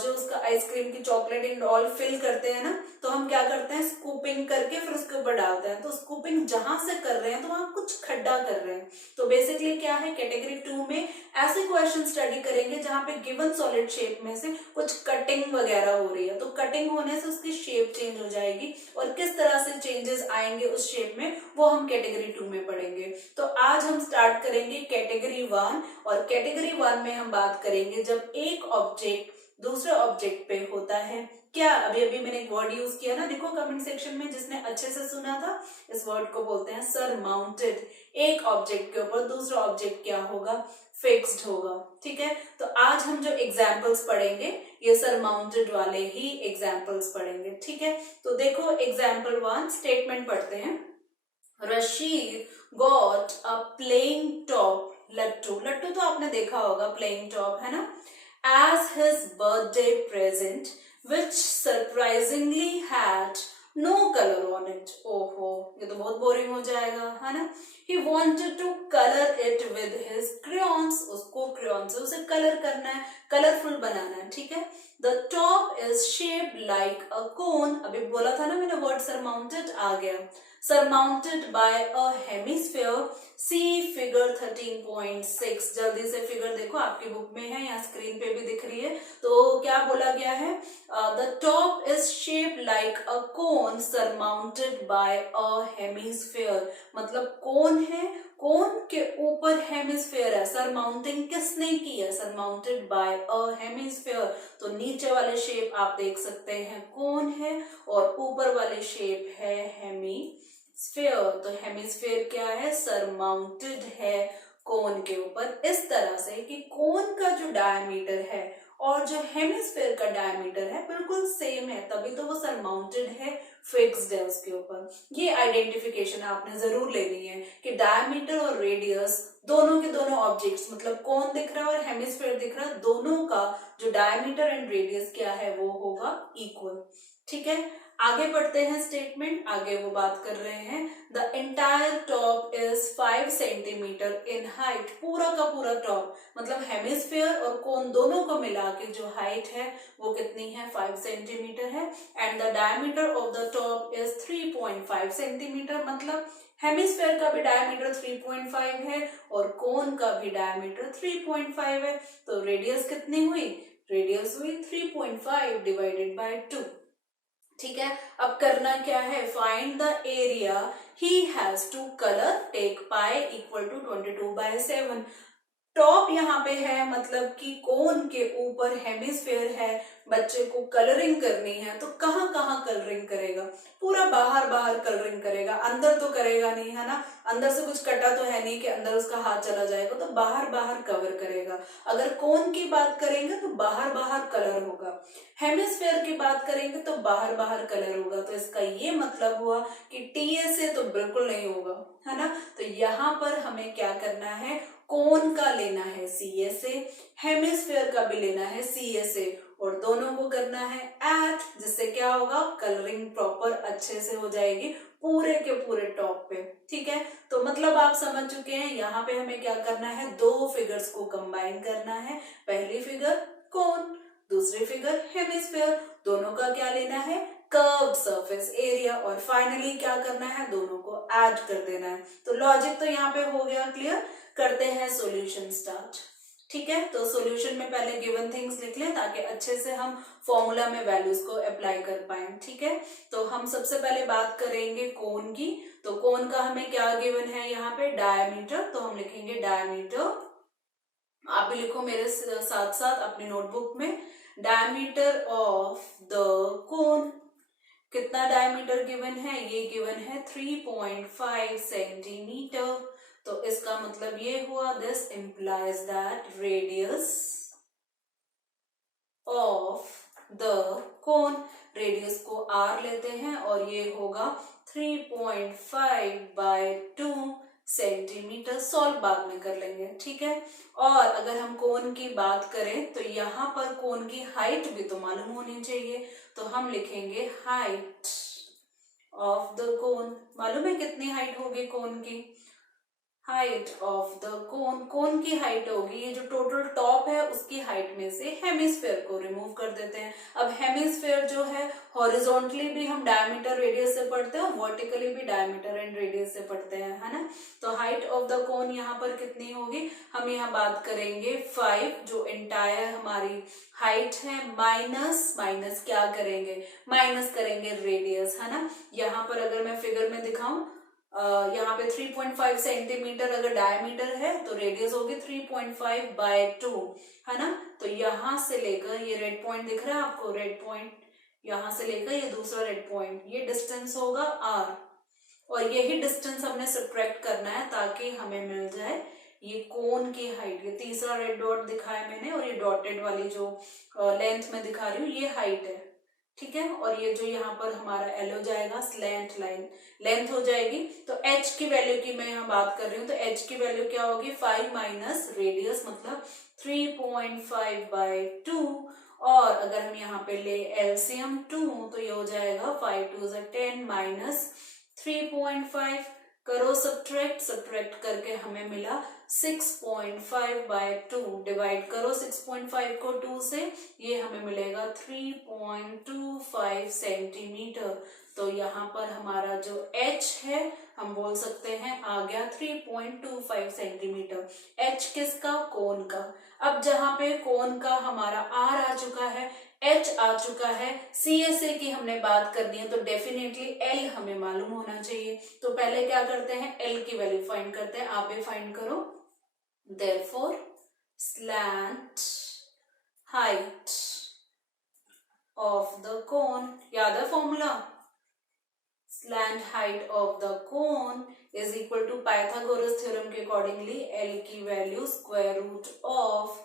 जो उसका आइसक्रीम की चॉकलेट एंड ऑल फिल करते हैं ना, तो हम क्या करते हैं, स्कूपिंग करके फिर उसके ऊपर डालते हैं। तो स्कूपिंग जहां से कर रहे हैं तो वहां कुछ खड्डा कर रहे हैं। तो बेसिकली क्या है, कैटेगरी 2 में ऐसे क्वेश्चन स्टडी करेंगे जहां पे गिवन सॉलिड शेप में से कुछ कटिंग वगैरह हो रही है। तो कटिंग होने से उसकी शेप चेंज हो जाएगी, और किस तरह से चेंजेस आएंगे उस शेप में वो हम कैटेगरी 2 में पढ़ेंगे। तो आज हम स्टार्ट करेंगे कैटेगरी 1, और कैटेगरी 1 में हम बात करेंगे जब एक ऑब्जेक्ट दूसरे ऑब्जेक्ट पे होता है। क्या अभी मैंने एक वर्ड यूज किया ना, देखो कमेंट सेक्शन में जिसने अच्छे से सुना था, इस वर्ड को बोलते हैं सरमाउंटेड। एक ऑब्जेक्ट के ऊपर दूसरा ऑब्जेक्ट क्या होगा, फिक्स्ड होगा, ठीक है। तो आज हम जो एग्जाम्पल्स पढ़ेंगे ये सरमाउंटेड वाले ही एग्जाम्पल्स पढ़ेंगे, ठीक है। तो देखो एग्जाम्पल 1 स्टेटमेंट पढ़ते हैं। Rashid got a playing top लट्टू। लट्टू तो आपने देखा होगा, प्लेइंग टॉप है ना, as his birthday present, which surprisingly had no color on it. ओहो, ये तो बहुत बोरिंग हो जाएगा, है ना। He wanted to color it with his crayons. उसको क्रेयॉन से उसे कलर करना है, कलरफुल बनाना है, ठीक है। The top is shaped like a cone. अभी बोला था ना मैंने वर्ड surmounted, आ गया। Surmounted by a hemisphere. See figure 13.6। जल्दी से फिगर देखो, आपकी बुक में है या स्क्रीन पे भी दिख रही है। तो क्या बोला गया है, the top is shaped like a cone surmounted by a hemisphere। मतलब कोन है, कोन के ऊपर हेमिस्फेयर है। सरमाउंटिंग किसने की है, सरमाउंटेड बाय अ हेमिस्फेयर। तो नीचे वाले शेप आप देख सकते हैं कोन है, और ऊपर वाले शेप है हेमिस्फेयर। तो हेमिस्फेयर क्या है, सरमाउंटेड है कोन के ऊपर। इस तरह से कि कोन का जो डायमीटर है और जो हेमिस्फेयर का डायमीटर है बिल्कुल सेम है, तभी तो वो सरमाउंटेड है, फिक्स्ड है उसके ऊपर। ये आइडेंटिफिकेशन आपने जरूर लेनी है कि डायमीटर और रेडियस दोनों के दोनों ऑब्जेक्ट्स, मतलब कोन दिख रहा है और हेमिस्फेयर दिख रहा है, दोनों का जो डायमीटर एंड रेडियस क्या है वो होगा इक्वल। ठीक है, आगे पढ़ते हैं स्टेटमेंट। आगे वो बात कर रहे हैं the entire top is 5 centimetre in height. पूरा का पूरा टॉप मतलब हेमिस्फीयर और कोन दोनों को मिला के जो हाइट है वो कितनी है, 5 सेंटीमीटर है। And the diameter of the top is 3.5 centimetre, मतलब हेमिस्फीयर का भी डायमीटर 3.5 है और कोन का भी डायमीटर 3.5 है। तो रेडियस कितनी हुई, रेडियस हुई 3.5 डिवाइडेड बाय 2। ठीक है, अब करना क्या है, find the area he has to colour, take pi equal to 22/7। Top यहाँ पे है मतलब कि कोन के ऊपर हेमिस्फेयर है, बच्चे को कलरिंग करनी है तो कहाँ कहाँ कलरिंग करेगा, पूरा बाहर बाहर कलरिंग करेगा, अंदर तो करेगा नहीं, है ना, अंदर से कुछ कटा तो है नहीं कि अंदर उसका हाथ चला जाएगा, तो बाहर बाहर कवर करेगा। अगर कोन की बात करेंगे तो बाहर बाहर कलर होगा, हेमिस्फेयर की बात करेंगे तो बाहर बाहर कलर होगा। तो इसका ये मतलब हुआ कि टीएसए तो बिल्कुल नहीं होगा, है ना। तो यहाँ पर हमें क्या करना है, कोन का लेना है सीएसए, हेमिस्फीयर का भी लेना है सीएसए और दोनों को करना है ऐड, जिससे क्या होगा, कलरिंग प्रॉपर अच्छे से हो जाएगी पूरे के पूरे टॉप पे। ठीक है, तो मतलब आप समझ चुके हैं यहाँ पे हमें क्या करना है, दो फिगर्स को कंबाइन करना है। पहली फिगर कोन, दूसरी फिगर हेमिस्फीयर, दोनों का क्या लेना है, कर्व सरफेस एरिया, और फाइनली क्या करना है, दोनों को ऐड कर देना है। तो लॉजिक तो यहाँ पे हो गया क्लियर। करते हैं सॉल्यूशन स्टार्ट। ठीक है, तो सॉल्यूशन में पहले गिवन थिंग्स लिख लें ताकि अच्छे से हम फॉर्मूला में वैल्यूज को अप्लाई कर पाए। ठीक है, तो हम सबसे पहले बात करेंगे कोन की। तो कोन का हमें क्या गिवन है यहाँ पे, डायमीटर, तो हम लिखेंगे डायमीटर, आप भी लिखो मेरे साथ साथ अपनी नोटबुक में, डायमीटर ऑफ द कोन। कितना डायमीटर गिवन है, ये गिवन है 3.5 सेंटीमीटर। तो इसका मतलब ये हुआ, this implies that radius of the cone, radius को आर लेते हैं और ये होगा 3.5/2 सेंटीमीटर। सॉल्व बाद में कर लेंगे। ठीक है, और अगर हम कोन की बात करें तो यहाँ पर कोन की हाइट भी तो मालूम होनी चाहिए, तो हम लिखेंगे हाइट ऑफ द कोन। मालूम है कितनी हाइट होगी कोन की, height of the cone, cone की हाइट होगी, ये जो टोटल टॉप है उसकी हाइट में से हेमिस्फीयर को रिमूव कर देते हैं। अब हेमिस्फीयर जो है हॉरिजॉन्टली भी हम डायमीटर रेडियस से पढ़ते हैं और वर्टिकली भी डायमीटर एंड रेडियस से पढ़ते हैं, है ना। तो हाइट ऑफ द कोन यहाँ पर कितनी होगी, हम यहाँ बात करेंगे 5 जो एंटायर हमारी हाइट है, माइनस माइनस क्या करेंगे, माइनस करेंगे रेडियस, है ना। यहाँ पर अगर मैं फिगर में दिखाऊं, यहाँ पे 3.5 सेंटीमीटर अगर डायमीटर है तो रेडियस होगी 3.5/2, है ना। तो यहाँ से लेकर ये रेड पॉइंट दिख रहा है आपको, रेड पॉइंट यहाँ से लेकर ये दूसरा रेड पॉइंट, ये डिस्टेंस होगा आर, और यही डिस्टेंस हमने सब्ट्रैक्ट करना है ताकि हमें मिल जाए ये कोन की हाइट। ये तीसरा रेड डॉट दिखाया मैंने और ये डॉटेड वाली जो लेंथ में दिखा रही हूँ ये हाइट है। ठीक है, और ये जो यहाँ पर हमारा एल हो जाएगा स्लैंट लाइन, लेंथ हो जाएगी। तो एच की वैल्यू की मैं यहाँ बात कर रही हूँ, तो एच की वैल्यू क्या होगी, 5 माइनस रेडियस मतलब 3.5/2, और अगर हम यहाँ पे ले एलसीएम 2 तो ये हो जाएगा 5 2 10 माइनस 3.5, करो सब्ट्रैक्ट, सब्ट्रैक्ट करके हमें मिला 6.5/2, डिवाइड करो 6.5 को 2 से, ये हमें मिलेगा 3.25 सेंटीमीटर। तो यहाँ पर हमारा जो h है हम बोल सकते हैं आ गया 3.25 सेंटीमीटर। h किसका, कोन का। अब जहाँ पे कोन का हमारा r आ चुका है, h आ चुका है, CSA की हमने बात करनी है तो डेफिनेटली L हमें मालूम होना चाहिए। तो पहले क्या करते हैं, L की वैल्यू फाइंड करते हैं, आप भी फाइंड करो। Therefore, slant height of the cone, याद है formula, slant height of the cone is equal to Pythagoras theorem के अकॉर्डिंगली L की value square root of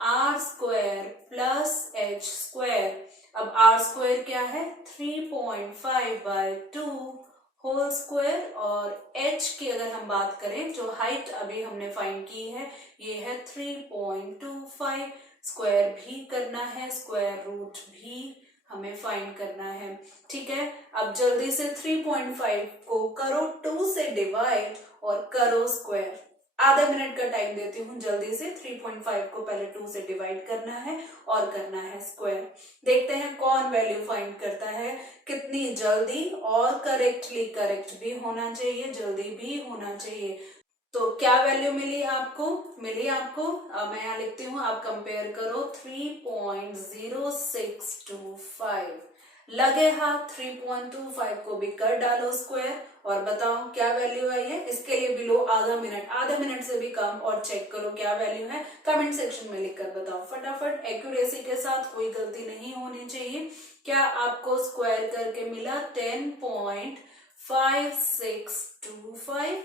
r square plus h square. अब r स्क्वायर क्या है, 3.5/2 whole square, और h की अगर हम बात करें जो हाइट अभी हमने फाइंड की है ये है 3.25, स्क्वायर भी करना है, स्क्वायर रूट भी हमें फाइंड करना है। ठीक है, अब जल्दी से 3.5 को करो 2 से डिवाइड और करो स्क्वायर। आधा मिनट का टाइम देती हूँ, जल्दी से 3.5 को पहले 2 से डिवाइड करना है और करना है स्क्वायर। देखते हैं कौन वैल्यू फाइंड करता है कितनी जल्दी, और करेक्टली, करेक्ट भी होना चाहिए, जल्दी भी होना चाहिए। तो क्या वैल्यू मिली आपको? मैं यहाँ लिखती हूँ, आप कंपेयर करो 3.0625। लगे हाथ 3.25 को भी कर डालो स्क्वायर और बताओ क्या वैल्यू आई है। इसके लिए भी लो आधा मिनट से भी कम, और चेक करो क्या वैल्यू है। कमेंट सेक्शन में लिखकर बताओ फटाफट, एक्यूरेसी के साथ, कोई गलती नहीं होनी चाहिए। क्या आपको स्क्वायर करके मिला? 10.5625।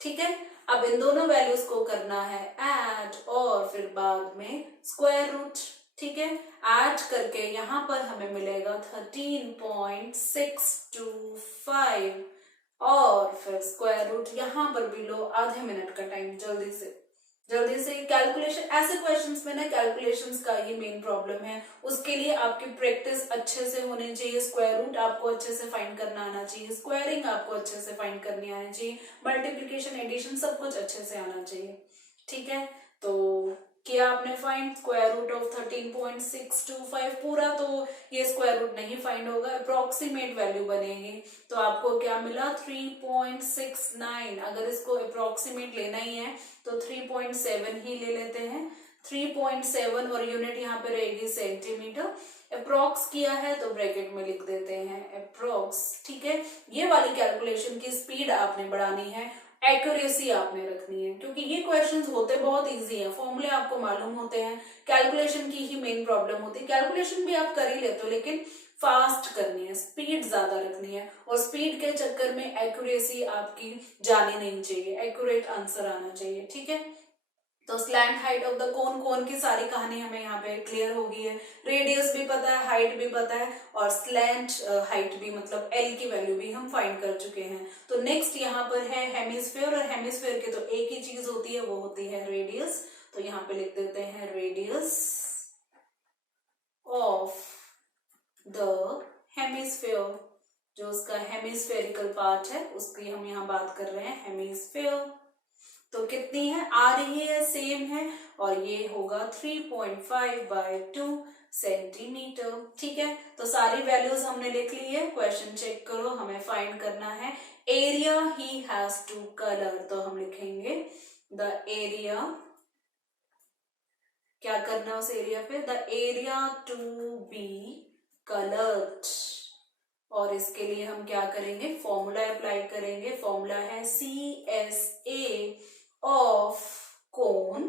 ठीक है, अब इन दोनों वैल्यूज को करना है ऐड और फिर बाद में स्क्वायर रूट। ठीक है, ऐड करके यहाँ पर हमें मिलेगा 13.625 और फिर स्क्वायर रूट। यहाँ पर भी लो आधे मिनट का टाइम, जल्दी से कैलकुलेशन। ऐसे क्वेश्चंस में ना कैलकुलेशंस का ही मेन प्रॉब्लम है, उसके लिए आपकी प्रैक्टिस अच्छे से होनी चाहिए। स्क्वायर रूट आपको अच्छे से फाइंड करना आना चाहिए, स्क्वायरिंग आपको अच्छे से फाइंड करनी आनी चाहिए, मल्टीप्लिकेशन, एडिशन सब कुछ अच्छे से आना चाहिए। ठीक है, तो किया आपने फाइंड स्क्वायर रूट ऑफ 13.625। पूरा तो ये स्क्वायर रूट नहीं फाइंड होगा, अप्रोक्सीमेट वैल्यू बनेगी। तो आपको क्या मिला? 3.69। अगर इसको अप्रोक्सीमेट लेना ही है तो 3.7 ही ले लेते हैं। 3.7 और यूनिट यहाँ पे रहेगी सेंटीमीटर। अप्रोक्स किया है तो ब्रैकेट में लिख देते हैं अप्रोक्स। ठीक है, ये वाली कैलकुलेशन की स्पीड आपने बढ़ानी है, एक्यूरेसी आपने रखनी है, क्योंकि ये क्वेश्चंस होते बहुत इजी हैं, फॉर्मूले आपको मालूम होते हैं, कैलकुलेशन की ही मेन प्रॉब्लम होती है। कैलकुलेशन भी आप कर ही लेते हो, लेकिन फास्ट करनी है, स्पीड ज्यादा रखनी है, और स्पीड के चक्कर में एक्यूरेसी आपकी जानी नहीं चाहिए, एक्यूरेट आंसर आना चाहिए। ठीक है, तो slant height of the cone, cone की सारी कहानी हमें यहाँ पे क्लियर हो गई है। रेडियस भी पता है, हाइट भी पता है, और स्लैंट हाइट भी, मतलब एल की वैल्यू भी हम फाइंड कर चुके हैं। तो नेक्स्ट यहाँ पर है हेमिस्फेयर, और हेमिस्फेयर की तो एक ही चीज होती है, वो होती है रेडियस। तो यहाँ पे लिख देते हैं रेडियस ऑफ द हेमिस्फेयर, जो उसका हेमिस्फेरिकल पार्ट है उसकी हम यहाँ बात कर रहे हैं, हेमिस्फेयर। तो कितनी है? आ रही है, सेम है, और ये होगा 3.5/2 सेंटीमीटर। ठीक है, तो सारी वैल्यूज हमने लिख ली है। क्वेश्चन चेक करो, हमें फाइंड करना है area he has to colour. तो हम लिखेंगे द एरिया, क्या करना है उस एरिया पे? The area to be coloured. और इसके लिए हम क्या करेंगे? फॉर्मूला अप्लाई करेंगे। फॉर्मूला है CSA of cone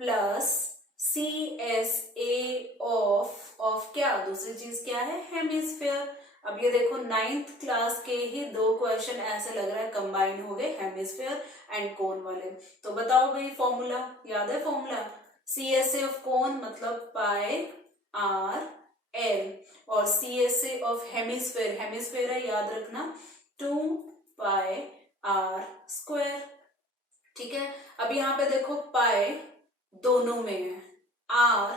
plus CSA of क्या? दूसरी चीज क्या है? हेमिस्फेयर। अब ये देखो 9th क्लास के ही दो क्वेश्चन ऐसे लग रहा है कंबाइन हो गए, हेमिस्फेयर एंड कोन वाले। तो बताओ भाई, फॉर्मूला याद है? फॉर्मूला CSA ऑफ कोन मतलब पाई R L, और CSA ऑफ हेमिस्फेयर, हेमिस्फेयर है याद रखना, 2 पाई R स्क्वायर। ठीक है, अब यहाँ पे देखो पाई दोनों में है, R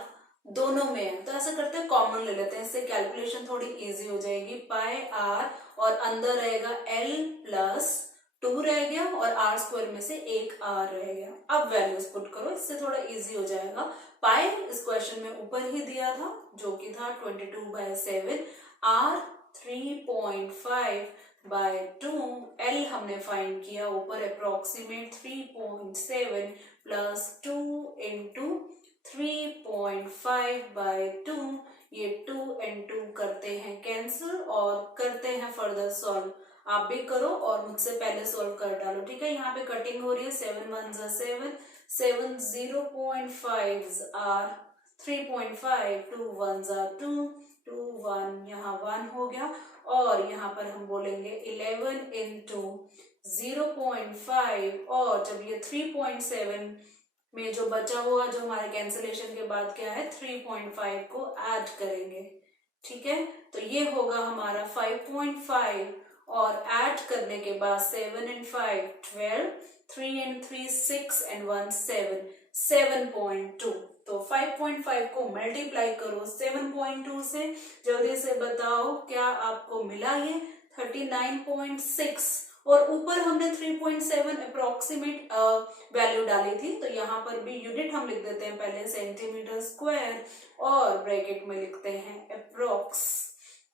दोनों में है, तो ऐसा करते हैं कॉमन ले लेते हैं, इससे कैलकुलेशन थोड़ी इजी हो जाएगी। पाई R और अंदर रहेगा L प्लस 2 रह गया, और R स्क्वायर में से एक R रह गया। अब वैल्यूज पुट करो, इससे थोड़ा इजी हो जाएगा। पाई इस क्वेश्चन में ऊपर ही दिया था, जो कि था 22/7, R 3.5/2, L हमने फाइंड किया ऊपर अप्रोक्सीमेट 3.7 प्लस 2 इंटू 3.5/2, ये 2 and 2 करते हैं कैंसिल, और करते हैं फर्दर सॉल्व। आप भी करो और मुझसे पहले सॉल्व कर डालो। ठीक है, यहाँ पे कटिंग हो रही है, 7 1s are 7, 7 0.5s are 3.5, 2 1s are 2, 2 1, यहाँ 1 हो गया, और यहाँ पर हम बोलेंगे 11 into 0.5, और जब ये 3.7 में जो बचा हुआ, जो हमारे कैंसिलेशन के बाद क्या है, 3.5 को ऐड करेंगे। ठीक है, तो ये होगा हमारा 5.5, और ऐड करने के बाद 7 and 5 12, 3 and 3 6 and 1 7, 7.2। तो 5.5 को मल्टीप्लाई करो 7.2 से, जल्दी से बताओ क्या आपको मिला, ये 39.6, और ऊपर हमने 3.7 अप्रोक्सीमेट वैल्यू डाली थी, तो यहाँ पर भी यूनिट हम लिख देते हैं पहले सेंटीमीटर स्क्वायर और ब्रैकेट में लिखते हैं अप्रोक्स।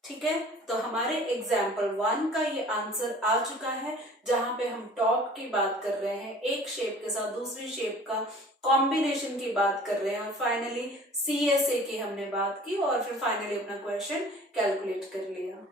ठीक है, तो हमारे एग्जाम्पल 1 का ये आंसर आ चुका है, जहां पे हम टॉप की बात कर रहे हैं, एक शेप के साथ दूसरी शेप का कॉम्बिनेशन की बात कर रहे हैं, और फाइनली CSA की हमने बात की, और फिर फाइनली अपना क्वेश्चन कैलकुलेट कर लिया।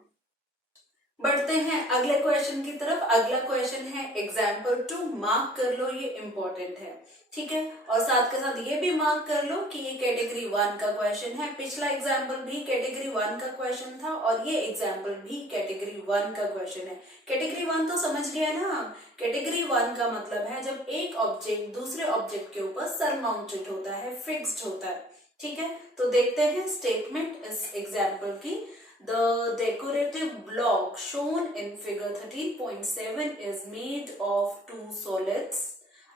बढ़ते हैं अगले क्वेश्चन की तरफ। अगला क्वेश्चन है एग्जाम्पल 2, मार्क कर लो, ये इंपॉर्टेंट है। ठीक है, और साथ के साथ ये भी मार्क कर लो कि ये कैटेगरी 1 का क्वेश्चन है। पिछला एग्जाम्पल भी कैटेगरी 1 का क्वेश्चन था और ये एग्जाम्पल भी कैटेगरी 1 का क्वेश्चन है। कैटेगरी 1 तो समझ गया ना। कैटेगरी 1 का मतलब है जब एक ऑब्जेक्ट दूसरे ऑब्जेक्ट के ऊपर सरमाउंटेड होता है, फिक्स्ड होता है। ठीक है, तो देखते हैं स्टेटमेंट इस एग्जाम्पल की। The decorative block shown in figure 13.7 is made of two solids,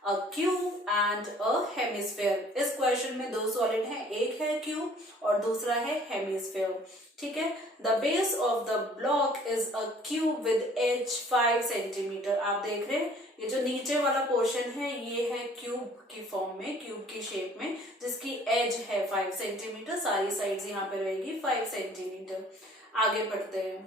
a cube and a hemisphere. इस क्वेश्चन में दो सॉलिड हैं, एक है क्यूब और दूसरा है हेमिस्फेयर। ठीक है, the base of the block is a cube with edge 5 centimetre. आप देख रहे हैं ये जो नीचे वाला पोर्शन है ये है क्यूब की फॉर्म में, क्यूब की शेप में, जिसकी एज है 5 सेंटीमीटर, सारी साइड्स यहाँ पे रहेगी 5 सेंटीमीटर। आगे पढ़ते हैं।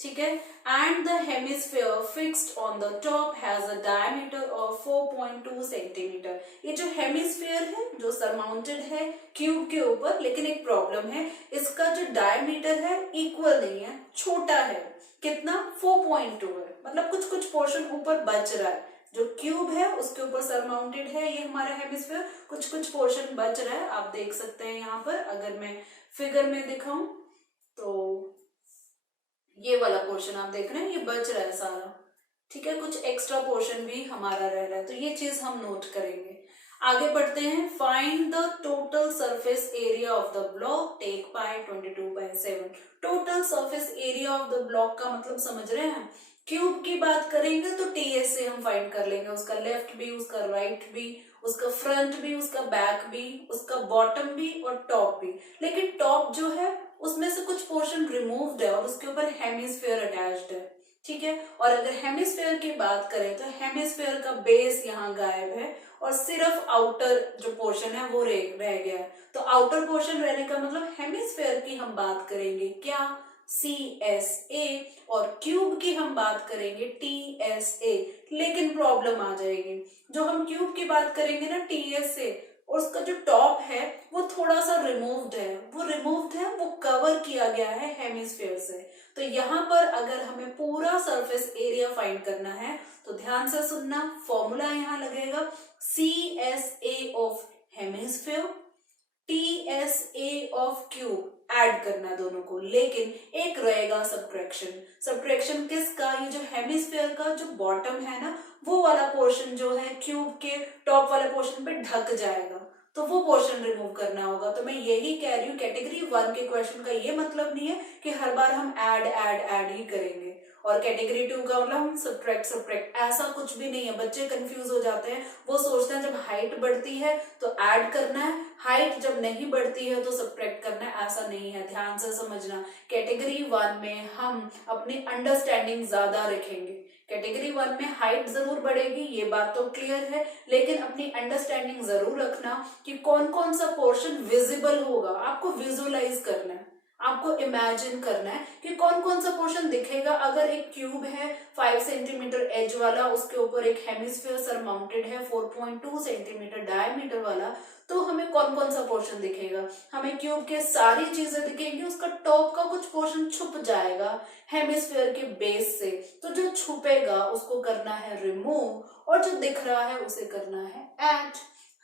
ठीक है, and the hemisphere fixed on the top has a diameter of 4.2 centimetre. ये जो हेमिस्फेयर है जो सरमाउंटेड है क्यूब के ऊपर, लेकिन एक प्रॉब्लम है, इसका जो डायमीटर है इक्वल नहीं है, छोटा है। कितना? 4.2 है, मतलब कुछ कुछ पोर्शन ऊपर बच रहा है। जो क्यूब है उसके ऊपर सरमाउंटेड है ये हमारा हेमिस्फेयर, कुछ कुछ पोर्शन बच रहा है। आप देख सकते हैं यहाँ पर, अगर मैं फिगर में दिखाऊं तो ये वाला पोर्शन आप देख रहे हैं, ये बच रहा है सारा। ठीक है, कुछ एक्स्ट्रा पोर्शन भी हमारा रह रहा है, तो ये चीज हम नोट करेंगे। आगे बढ़ते हैं। Find the total surface area of the block, take pi 22/7। Total surface area of the block का मतलब समझ रहे हैं। क्यूब की बात करेंगे तो TS से हम फाइंड कर लेंगे, उसका लेफ्ट भी, उसका राइट भी, उसका फ्रंट भी, उसका बैक भी, उसका बॉटम भी और टॉप भी। लेकिन टॉप जो है उसमें से कुछ पोर्शन रिमूव्ड है और उसके ऊपर हेमिस्फेयर अटैच्ड है। ठीक है, और अगर हेमिस्फेयर की बात करें तो हेमिस्फेयर का बेस यहाँ गायब है और सिर्फ आउटर जो पोर्शन है वो रह गया है। तो आउटर पोर्शन रहने का मतलब हेमिस्फेयर की हम बात करेंगे क्या? CSA, और क्यूब की हम बात करेंगे TSA। लेकिन प्रॉब्लम आ जाएगी, जो हम क्यूब की बात करेंगे ना TSA, और उसका जो टॉप है वो थोड़ा सा रिमूव्ड है, वो कवर किया गया है हेमिस्फेयर से। तो यहाँ पर अगर हमें पूरा सरफेस एरिया फाइंड करना है तो ध्यान से सुनना, फॉर्मूला यहाँ लगेगा CSA of hemisphere, TSA of cube, add करना दोनों को, लेकिन एक रहेगा सब्ट्रैक्शन। सब्ट्रैक्शन किसका? ये जो हेमिस्फेयर का जो बॉटम है ना, वो वाला पोर्शन जो है क्यूब के टॉप वाले पोर्शन पे ढक जाएगा, तो वो पोर्शन रिमूव करना होगा। तो मैं यही कह रही हूँ, कैटेगरी 1 के क्वेश्चन का ये मतलब नहीं है कि हर बार हम ऐड ही करेंगे, और कैटेगरी 2 का मतलब हम सब्ट्रैक्ट, ऐसा कुछ भी नहीं है। बच्चे कंफ्यूज हो जाते हैं, वो सोचते हैं जब हाइट बढ़ती है तो ऐड करना है, हाइट जब नहीं बढ़ती है तो सब्ट्रैक्ट करना है, ऐसा नहीं है। ध्यान से समझना, कैटेगरी 1 में हम अपनी अंडरस्टैंडिंग ज्यादा रखेंगे। कैटेगरी 1 में हाइट जरूर बढ़ेगी, ये बात तो क्लियर है, लेकिन अपनी अंडरस्टैंडिंग जरूर रखना कि कौन कौन सा पोर्शन विजिबल होगा। आपको विजुअलाइज करना है, आपको इमेजिन करना है कि कौन कौन सा पोर्शन दिखेगा। अगर एक क्यूब है 5 सेंटीमीटर एज वाला, उसके ऊपर एक हेमिस्फेयर सरमाउंटेड है 4.2 सेंटीमीटर डायमीटर वाला, तो हमें कौन कौन सा पोर्शन दिखेगा? हमें क्यूब के सारी चीजें दिखेंगी, उसका टॉप का कुछ पोर्शन छुप जाएगा हेमिस्फेयर के बेस से, तो जो छुपेगा उसको करना है रिमूव, और जो दिख रहा है उसे करना है ऐड,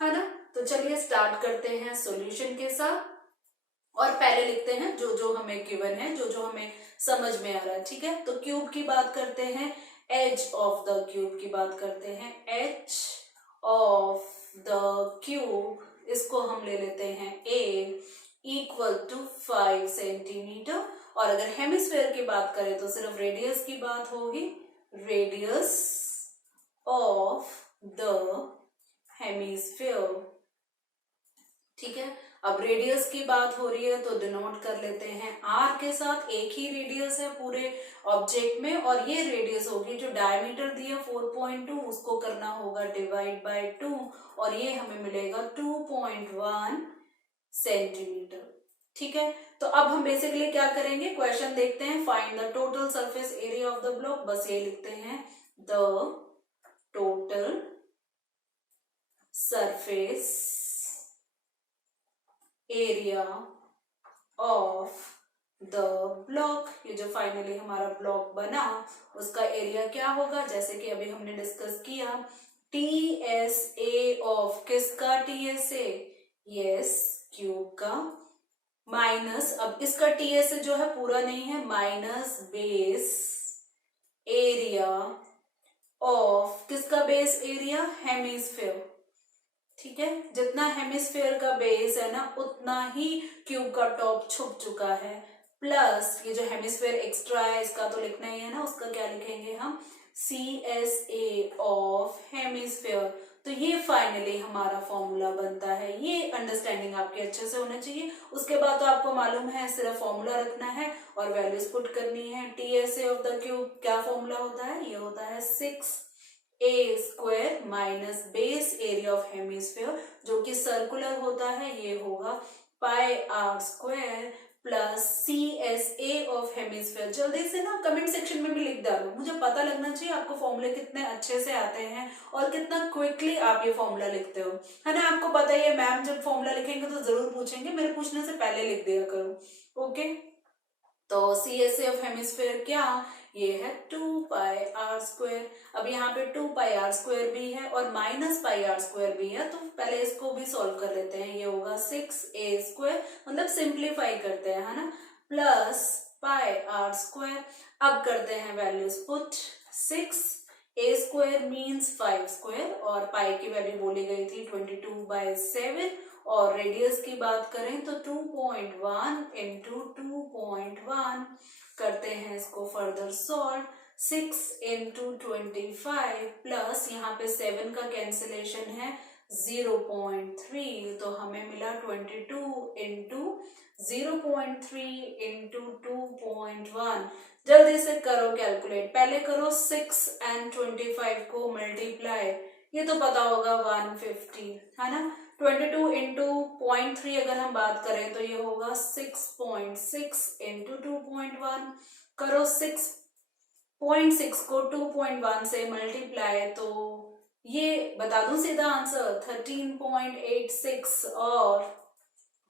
है ना। तो चलिए स्टार्ट करते हैं सॉल्यूशन के साथ, और पहले लिखते हैं जो जो हमें गिवन है, जो जो हमें समझ में आ रहा है। ठीक है, तो क्यूब की बात करते हैं, एज ऑफ द क्यूब की बात करते हैं, एज ऑफ द क्यूब, इसको हम ले लेते हैं A इक्वल टू 5 सेंटीमीटर, और अगर हेमिस्फेयर की बात करें तो सिर्फ रेडियस की बात होगी, रेडियस ऑफ द हेमिस्फेयर। ठीक है। अब रेडियस की बात हो रही है तो डिनोट कर लेते हैं आर के साथ। एक ही रेडियस है पूरे ऑब्जेक्ट में और ये रेडियस होगी जो डायमीटर दिया 4.2, उसको करना होगा डिवाइड बाय 2 और ये हमें मिलेगा 2.1 सेंटीमीटर। ठीक है, तो अब हम बेसिकली क्या करेंगे, क्वेश्चन देखते हैं। Find the total surface area of the block. बस ये लिखते हैं the total surface area of the block. ये जो फाइनली हमारा ब्लॉक बना उसका एरिया क्या होगा, जैसे कि अभी हमने डिस्कस किया, TSA ऑफ किसका TSA, यस क्यूब का, माइनस, अब इसका TSA जो है पूरा नहीं है, माइनस बेस एरिया ऑफ किसका बेस एरिया, हेमिस्फीयर। ठीक है, जितना हेमिस्फीयर का बेस है ना उतना ही क्यूब का टॉप छुप चुका है, प्लस ये जो हेमिस्फीयर एक्स्ट्रा है इसका तो लिखना ही है ना, उसका क्या लिखेंगे हम, CSA ऑफ हेमिस्फीयर। तो ये फाइनली हमारा फॉर्मूला बनता है। ये अंडरस्टैंडिंग आपकी अच्छे से होना चाहिए। उसके बाद तो आपको मालूम है सिर्फ फॉर्मूला रखना है और वैल्यूज पुट करनी है। TSA ऑफ द क्यूब क्या फॉर्मूला होता है, ये होता है 6A² minus base area of hemisphere जो कि सर्कुलर होता है, ये होगा πr² plus CSA of hemisphere. जल्दी से ना कमेंट सेक्शन में भी लिख डालो, मुझे पता लगना चाहिए आपको फॉर्मूले कितने अच्छे से आते हैं और कितना क्विकली आप ये फॉर्मूला लिखते हो, है ना। आपको पता ही है मैम जब फॉर्मूला लिखेंगे तो जरूर पूछेंगे, मेरे पूछने से पहले लिख दिया करो। ओके, तो CSA ऑफ हेमिस्फीयर क्या, ये है 2πr²। अब यहाँ पे 2πr² भी है और माइनस πr² भी है, तो पहले इसको भी सॉल्व कर लेते हैं। ये होगा 6A², मतलब सिंप्लीफाई करते हैं, है ना, प्लस πr²। अब करते हैं वैल्यूज पुट। 6A² मीन्स 5² और पाई की वैल्यू बोली गई थी 22/7 और रेडियस की बात करें तो 2.1 इंटू 2.1 करते हैं इसको फर्दर सॉल्व। 6 इंटू 25 प्लस यहाँ पे 7 का कैंसिलेशन है 0.3, तो हमें मिला 22 इंटू 0.3 इंटू 2.1। जल्दी से करो कैलकुलेट, पहले करो 6 एंड 25 को मल्टीप्लाई, ये तो पता होगा 150, है ना। 22 इंटू 0.3 अगर हम बात करें तो ये होगा 6.6 इंटू 2.1। करो 6.6 को 2.1 से मल्टीप्लाई, तो ये बता दूं सीधा आंसर 13.86 और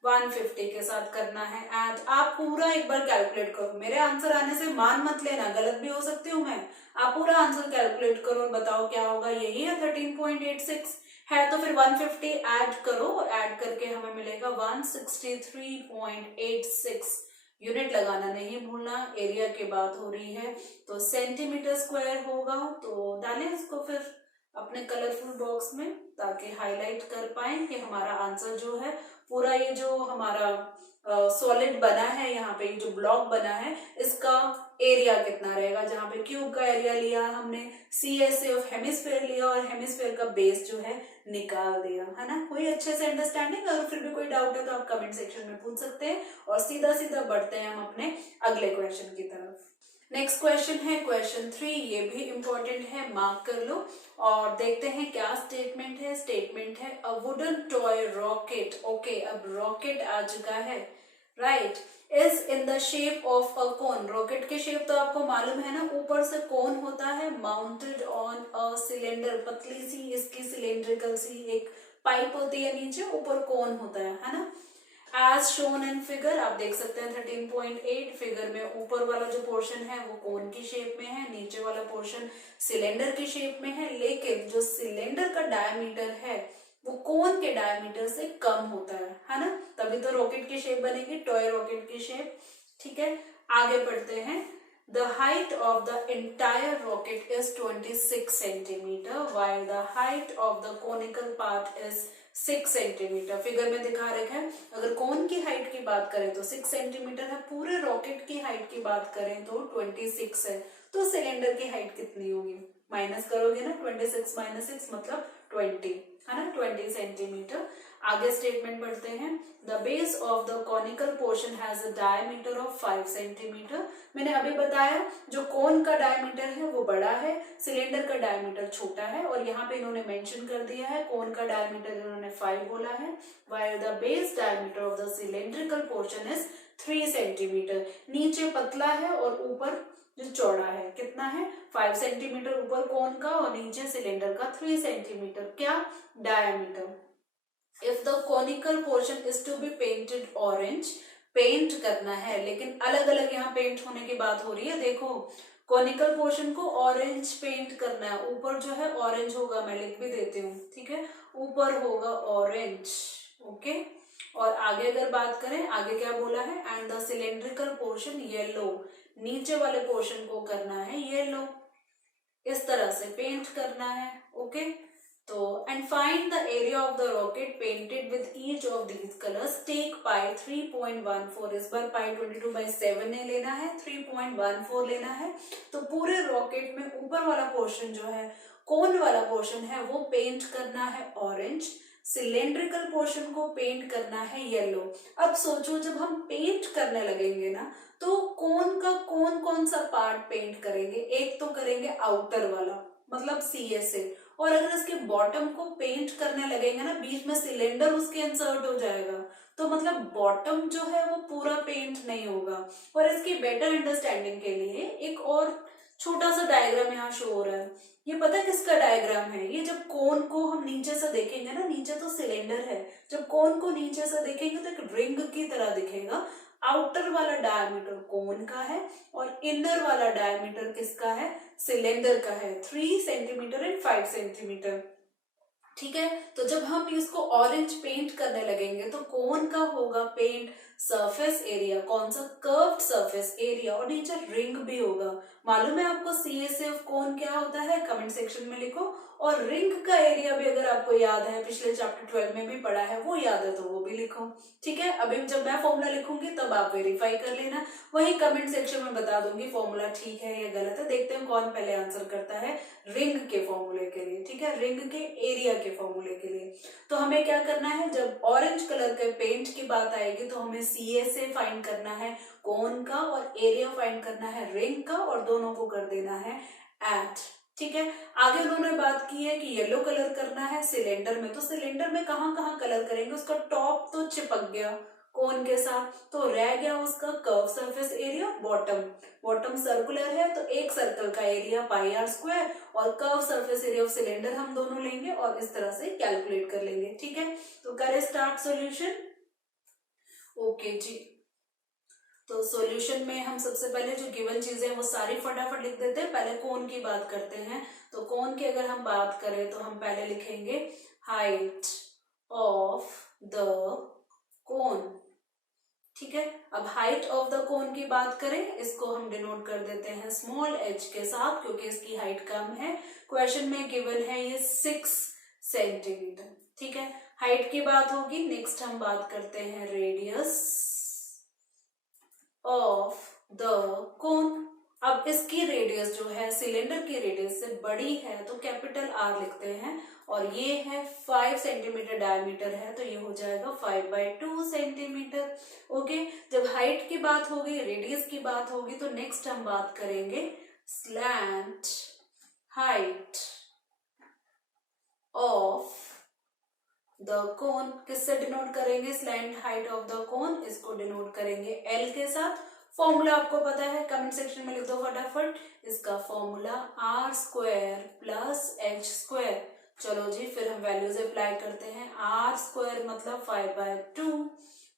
150 के साथ करना है एंड आप पूरा एक बार कैलकुलेट करो। मेरे आंसर आने से मान मत लेना, गलत भी हो सकती हूँ मैं। आप पूरा आंसर कैलकुलेट करो और बताओ क्या होगा। यही है 13.86 है, तो फिर 150 ऐड करो, ऐड करके हमें मिलेगा 163.86। यूनिट लगाना नहीं भूलना, एरिया की बात हो रही है तो सेंटीमीटर स्क्वायर होगा। तो डालें इसको फिर अपने कलरफुल बॉक्स में ताकि हाईलाइट कर पाए कि हमारा आंसर जो है पूरा, ये जो हमारा सॉलिड बना है, यहाँ पे जो ब्लॉक बना है इसका एरिया कितना रहेगा। जहाँ पे क्यूब का एरिया लिया हमने, CSA ऑफ हेमिस्फीयर लिया और हेमिस्फीयर का बेस जो है निकाल दिया, है ना। कोई अच्छे से अंडरस्टैंडिंग, अगर फिर भी कोई डाउट है तो आप कमेंट सेक्शन में पूछ सकते हैं और सीधा सीधा बढ़ते हैं हम अपने अगले क्वेश्चन की तरफ। नेक्स्ट क्वेश्चन है क्वेश्चन 3, ये भी इंपॉर्टेंट है, मार्क कर लो और देखते हैं क्या स्टेटमेंट है। स्टेटमेंट है a wooden toy rocket. Okay, अब रॉकेट आ चुका है, right, is in the shape of a cone. Rocket के शेप तो आपको मालूम है ना, ऊपर से कोन होता है, माउंटेड ऑन अ सिलेंडर, पतली सी इसकी सिलेंड्रिकल सी एक पाइप होती है, नीचे ऊपर कोन होता है ना। एज शोन इन फिगर, आप देख सकते हैं 13.8 फिगर में ऊपर वाला जो पोर्शन है वो कोन की शेप में है, नीचे वाला पोर्शन सिलेंडर की शेप में है, लेकिन जो सिलेंडर का डायमीटर है वो कोन के डायमीटर से कम होता है ना, तभी तो रॉकेट की शेप बनेगी, टॉय रॉकेट की शेप। ठीक है, आगे बढ़ते हैं। The height of the entire rocket is 26 centimeter, while the height of the conical part is 6 centimetre. Figure में दिखा रखा है, अगर कोन की हाइट की बात करें तो 6 सेंटीमीटर है, पूरे रॉकेट की हाइट की बात करें तो 26 है, तो सिलेंडर की हाइट कितनी होगी, माइनस करोगे ना, 26 - 6 मतलब 20, है ना, 20 सेंटीमीटर। आगे स्टेटमेंट पढ़ते हैं। The base of the conical portion has a diameter of 5 centimetre. मैंने अभी बताया जो कोन का डायमीटर है वो बड़ा है, सिलेंडर का डायमीटर छोटा है, और यहाँ पे इन्होंने मेंशन कर दिया है कोन का डायमीटर इन्होंने 5 बोला है, while the base diameter of the cylindrical portion is 3 centimetre. नीचे पतला है और ऊपर जो चौड़ा है कितना है 5 सेंटीमीटर ऊपर कोन का और नीचे सिलेंडर का 3 सेंटीमीटर क्या diameter. If the conical portion is to be painted orange, paint करना है, लेकिन अलग अलग यहाँ पेंट होने की बात हो रही है। देखो कॉनिकल पोर्शन को ऑरेंज पेंट करना है, ऊपर जो है ऑरेंज होगा, मैं लिख भी देती हूँ, ठीक है, ऊपर होगा ऑरेंज, ओके। और आगे अगर बात करें, आगे क्या बोला है, and the cylindrical portion yellow, नीचे वाले पोर्शन को करना है येलो, इस तरह से पेंट करना है, ओके। तो and find the area of the rocket painted with each of these colours, take pi 3.14, इस बार पाई 22/7 ने लेना है, 3.14 लेना है। तो पूरे रॉकेट में ऊपर वाला पोर्शन जो है, कोन वाला पोर्शन है, वो पेंट करना है ऑरेंज, सिलेंड्रिकल पोर्शन को पेंट करना है येलो। अब सोचो जब हम पेंट करने लगेंगे ना, तो कोन का कौन सा पार्ट पेंट करेंगे, एक तो करेंगे आउटर वाला मतलब CSA, और अगर इसके बॉटम को पेंट करने लगेंगे ना, बीच में सिलेंडर उसके इंसर्ट हो जाएगा, तो मतलब बॉटम जो है वो पूरा पेंट नहीं होगा। और इसकी बेटर अंडरस्टैंडिंग के लिए एक और छोटा सा डायग्राम यहाँ शो हो रहा है। ये पता है किसका डायग्राम है, ये जब कोन को हम नीचे से देखेंगे ना, नीचे तो सिलेंडर है, जब कोन को नीचे से देखेंगे तो एक रिंग की तरह दिखेगा। आउटर वाला डायमीटर कोन का है और इनर वाला डायमीटर किसका है, सिलेंडर का है, 3 सेंटीमीटर एंड 5 सेंटीमीटर, ठीक है। तो जब हम इसको ऑरेंज पेंट करने लगेंगे तो कोन का होगा पेंट सरफेस एरिया, कौन सा, कर्व्ड सरफेस एरिया, और नीचे रिंग भी होगा। मालूम है आपको CSA ऑफ कोन क्या होता है, कमेंट सेक्शन में लिखो। और रिंग का एरिया भी अगर आपको याद है, पिछले चैप्टर 12 में भी पढ़ा है, वो याद है तो वो भी लिखो, ठीक है। अभी जब मैं फॉर्मूला लिखूंगी तब आप वेरीफाई कर लेना, वही कमेंट सेक्शन में बता दूंगी फॉर्मूला ठीक है या गलत है। देखते हैं कौन पहले आंसर करता है रिंग के फॉर्मूले के लिए, ठीक है, रिंग के एरिया के फॉर्मूले के लिए। तो हमें क्या करना है, जब ऑरेंज कलर के पेंट की बात आएगी तो हमें CSA फाइंड करना है कोन का और एरिया फाइंड करना है रिंग का, और दोनों को कर देना है ऐड, ठीक है। आगे उन्होंने बात की है कि येलो कलर करना है सिलेंडर में, तो सिलेंडर में कहाँ कहाँ कलर करेंगे, उसका टॉप तो चिपक गया कोन के साथ, तो रह गया उसका curve surface area, bottom circular है तो एक सर्कल का एरिया πr², और curve surface area of cylinder हम दोनों लेंगे और इस तरह से कैलकुलेट कर लेंगे, ठीक है। तो करें स्टार्ट सॉल्यूशन, ओके जी। तो सॉल्यूशन में हम सबसे पहले जो गिवन चीजें वो सारी फटाफट लिख देते हैं। पहले कोन की बात करते हैं, तो कोन की अगर हम बात करें तो हम पहले लिखेंगे हाइट ऑफ द कोन, ठीक है। अब हाइट ऑफ द कोन की बात करें, इसको हम डिनोट कर देते हैं स्मॉल h के साथ, क्योंकि इसकी हाइट कम है। क्वेश्चन में गिवन है ये 6 सेंटीमीटर, ठीक है, हाइट की बात होगी। नेक्स्ट हम बात करते हैं रेडियस ऑफ द कोन। अब इसकी रेडियस जो है सिलेंडर की रेडियस से बड़ी है तो कैपिटल R लिखते हैं, और ये है 5 सेंटीमीटर डायमीटर है तो ये हो जाएगा 5/2 सेंटीमीटर, ओके। जब हाइट की बात होगी, रेडियस की बात होगी, तो नेक्स्ट हम बात करेंगे स्लैंट हाइट ऑफ द कोन। किससे डिनोट करेंगे स्लैंट हाइट ऑफ द कोन, इसको डिनोट करेंगे L के साथ। फॉर्मूला आपको पता है, कमेंट सेक्शन में लिख दो फटाफट, इसका फॉर्मूला R² + H²। चलो जी, फिर हम वैल्यूज अप्लाई करते हैं। R² मतलब 5/2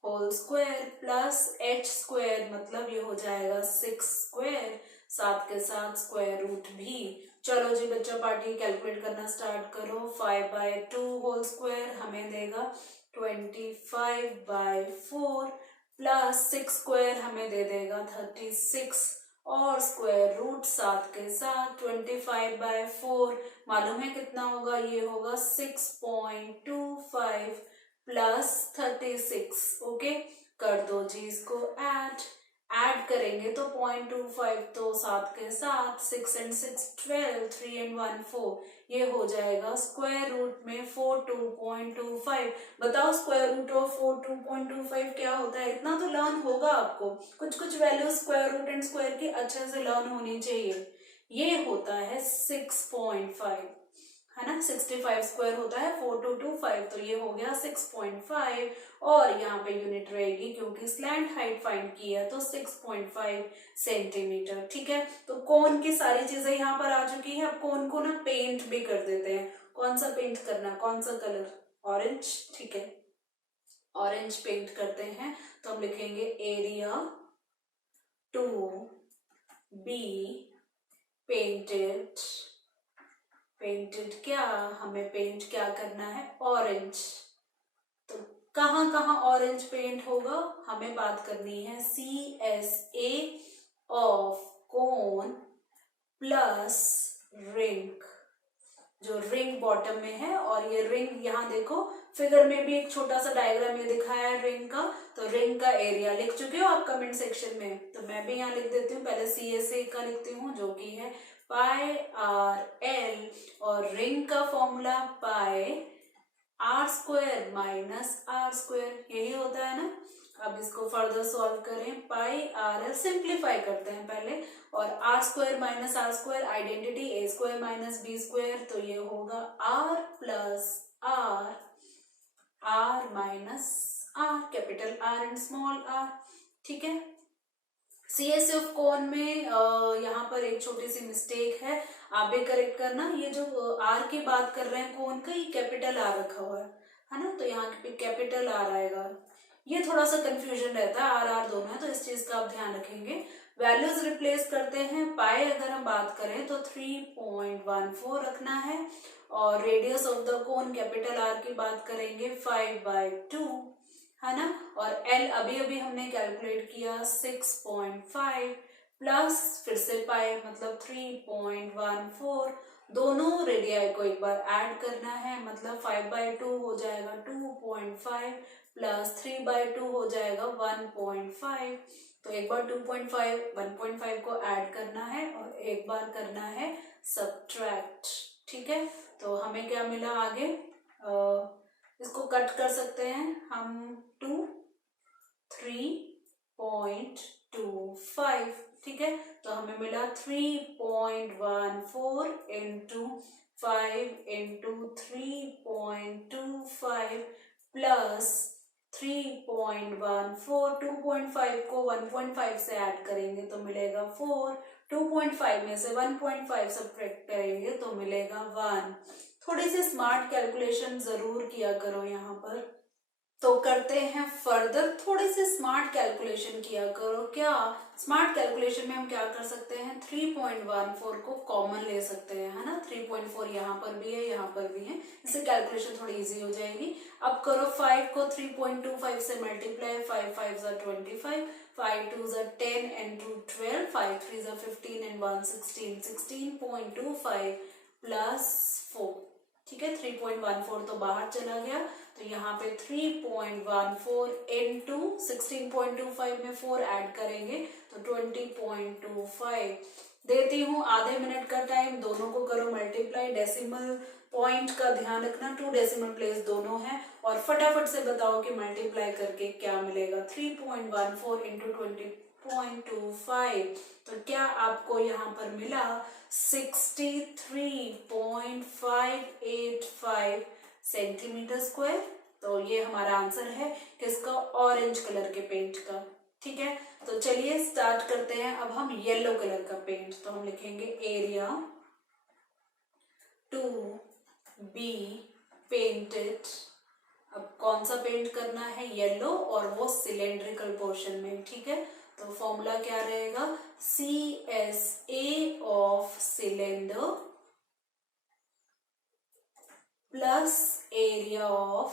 होल स्क्वायर प्लस H² मतलब ये हो जाएगा 6², साथ के साथ स्क्वायर रूट भी। चलो जी बच्चा पार्टी कैलकुलेट करना स्टार्ट करो। 5/2 होल स्क्वायर हमें देगा 25/4 प्लस 6² हमें दे देगा 36, और स्क्वायर रूट साथ के साथ 25/4 मालूम है कितना होगा, ये होगा 6.25 प्लस 36, ओके। कर दो जी इसको ऐड करेंगे तो 0.25 तो 7 के 7, 6 and 6 12, 3 and 1 4, ये हो जाएगा स्क्वायर रूट में 42.25। बताओ स्क्वायर रूट ऑफ 42.25 क्या होता है? इतना तो लर्न होगा आपको, कुछ कुछ value square root and square की अच्छे से लर्न होनी चाहिए। ये होता है 6.5, है ना। 65 स्क्वायर होता है 4225, तो ये हो गया 6.5 और यहाँ पे यूनिट रहेगी क्योंकि स्लैंट हाइट फाइंड की है तो 6.5 सेंटीमीटर। ठीक है, तो कोन की सारी चीजें यहाँ पर आ चुकी है। अब कोन को ना पेंट भी कर देते हैं। कौन सा पेंट करना, कौन सा कलर? ऑरेंज। ठीक है, ऑरेंज पेंट करते हैं। तो हम लिखेंगे area to be painted. Painted क्या, हमें पेंट क्या करना है? ऑरेंज। तो कहाँ कहाँ ऑरेंज पेंट होगा? हमें बात करनी है CSA of cone plus ring, जो रिंग बॉटम में है। और ये रिंग यहाँ देखो फिगर में भी एक छोटा सा डायग्राम ये दिखाया है रिंग का। तो रिंग का एरिया लिख चुके हो आप कमेंट सेक्शन में, तो मैं भी यहाँ लिख देती हूँ। पहले CSA का लिखती हूँ जो कि है पाई आर एल, और रिंग का formula pi are square minus r square, यही होता है ना। अब इसको फर्दर सॉल्व करें, पाई आर एल सिंप्लीफाई करते हैं पहले, और r square minus r square identity a square minus b square, तो ये होगा r plus r, r minus r, capital R and small r. ठीक है, CSA ऑफ कोन में यहाँ पर एक छोटी सी मिस्टेक है, आप भी करेक्ट करना। ये जो आर की बात कर रहे हैं कोन का, ये कैपिटल आर रखा हुआ है ना, तो यहाँ पे कैपिटल आर आएगा। ये थोड़ा सा कंफ्यूजन रहता है, आर आर दोनों है, तो इस चीज का आप ध्यान रखेंगे। वैल्यूज रिप्लेस करते हैं। पाई अगर हम बात करें तो 3.14 रखना है, और radius of the cone capital R की बात करेंगे 5/2, है ना। और एल अभी अभी हमने कैलकुलेट किया 6.5 प्लस फिर से पाई मतलब 3.14, दोनों रेडियाई को एक बार ऐड करना है, मतलब 5/2 हो जाएगा 2.5 प्लस 3/2 हो जाएगा 1.5। तो एक बार 2.5 1.5 को ऐड करना है और एक बार करना है सब्ट्रैक्ट। ठीक है, तो हमें क्या मिला आगे, इसको कट कर सकते हैं हम 2 3.25। ठीक है, तो हमें मिला 3.14 इंटू 5 इंटू 3.25 प्लस 3.14। 2.5 को 1.5 से ऐड करेंगे तो मिलेगा 4, 2.5 में से 1.5 सब्ट्रैक्ट करेंगे तो मिलेगा 1। थोड़ी सी स्मार्ट कैलकुलेशन जरूर किया करो यहाँ पर। तो करते हैं फर्दर, थोड़ी सी स्मार्ट कैलकुलेशन किया करो। क्या स्मार्ट कैलकुलेशन में हम क्या कर सकते हैं, 3.14 को कॉमन ले सकते हैं, है ना। 3.4 यहाँ पर भी है, यहाँ पर भी है, इससे कैलकुलेशन थोड़ी इजी हो जाएगी। अब करो 5 को 3.25 से मल्टीप्लाई, 5 5 = 25, 5 2 = 10 and 2 12, 5 3 = 15 and 1 16, 16.25 प्लस 4। ठीक है, 3.14 तो बाहर चला गया, तो यहाँ पे 3.14 इंटू 16.25 में 4 ऐड करेंगे तो 20.25। देती हूँ आधे मिनट का टाइम, दोनों को करो मल्टीप्लाई। डेसिमल पॉइंट का ध्यान रखना, 2 डेसिमल प्लेस दोनों है, और फटाफट से बताओ कि मल्टीप्लाई करके क्या मिलेगा। 3.14 इंटू 20.25, तो क्या आपको यहाँ पर मिला 63.585 सेंटीमीटर स्क्वायर। तो ये हमारा आंसर है किसका, ऑरेंज कलर के पेंट का। ठीक है, तो चलिए स्टार्ट करते हैं अब हम येलो कलर का पेंट। तो हम लिखेंगे एरिया टू बी पेंटेड। अब कौन सा पेंट करना है, येलो, और वो सिलेंड्रिकल पोर्शन में। ठीक है, तो फॉर्मूला क्या रहेगा, CSA of cylinder plus area of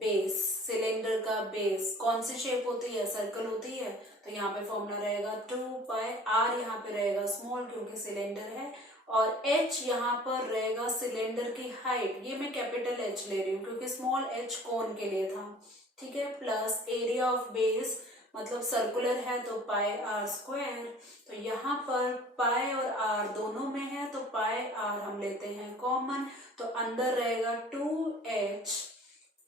base. Cylinder का बेस कौन सी शेप होती है, सर्कल होती है, तो यहाँ पे फॉर्मूला रहेगा 2π। आर यहाँ पे रहेगा स्मॉल क्योंकि सिलेंडर है, और h यहाँ पर रहेगा सिलेंडर की हाइट, ये मैं कैपिटल H ले रही हूँ क्योंकि स्मॉल h कोन के लिए था। ठीक है, प्लस एरिया ऑफ बेस मतलब सर्कुलर है तो पाई आर स्क्वायर, तो यहाँ पर पाई और आर दोनों में है तो पाई आर हम लेते हैं कॉमन, तो अंदर रहेगा 2h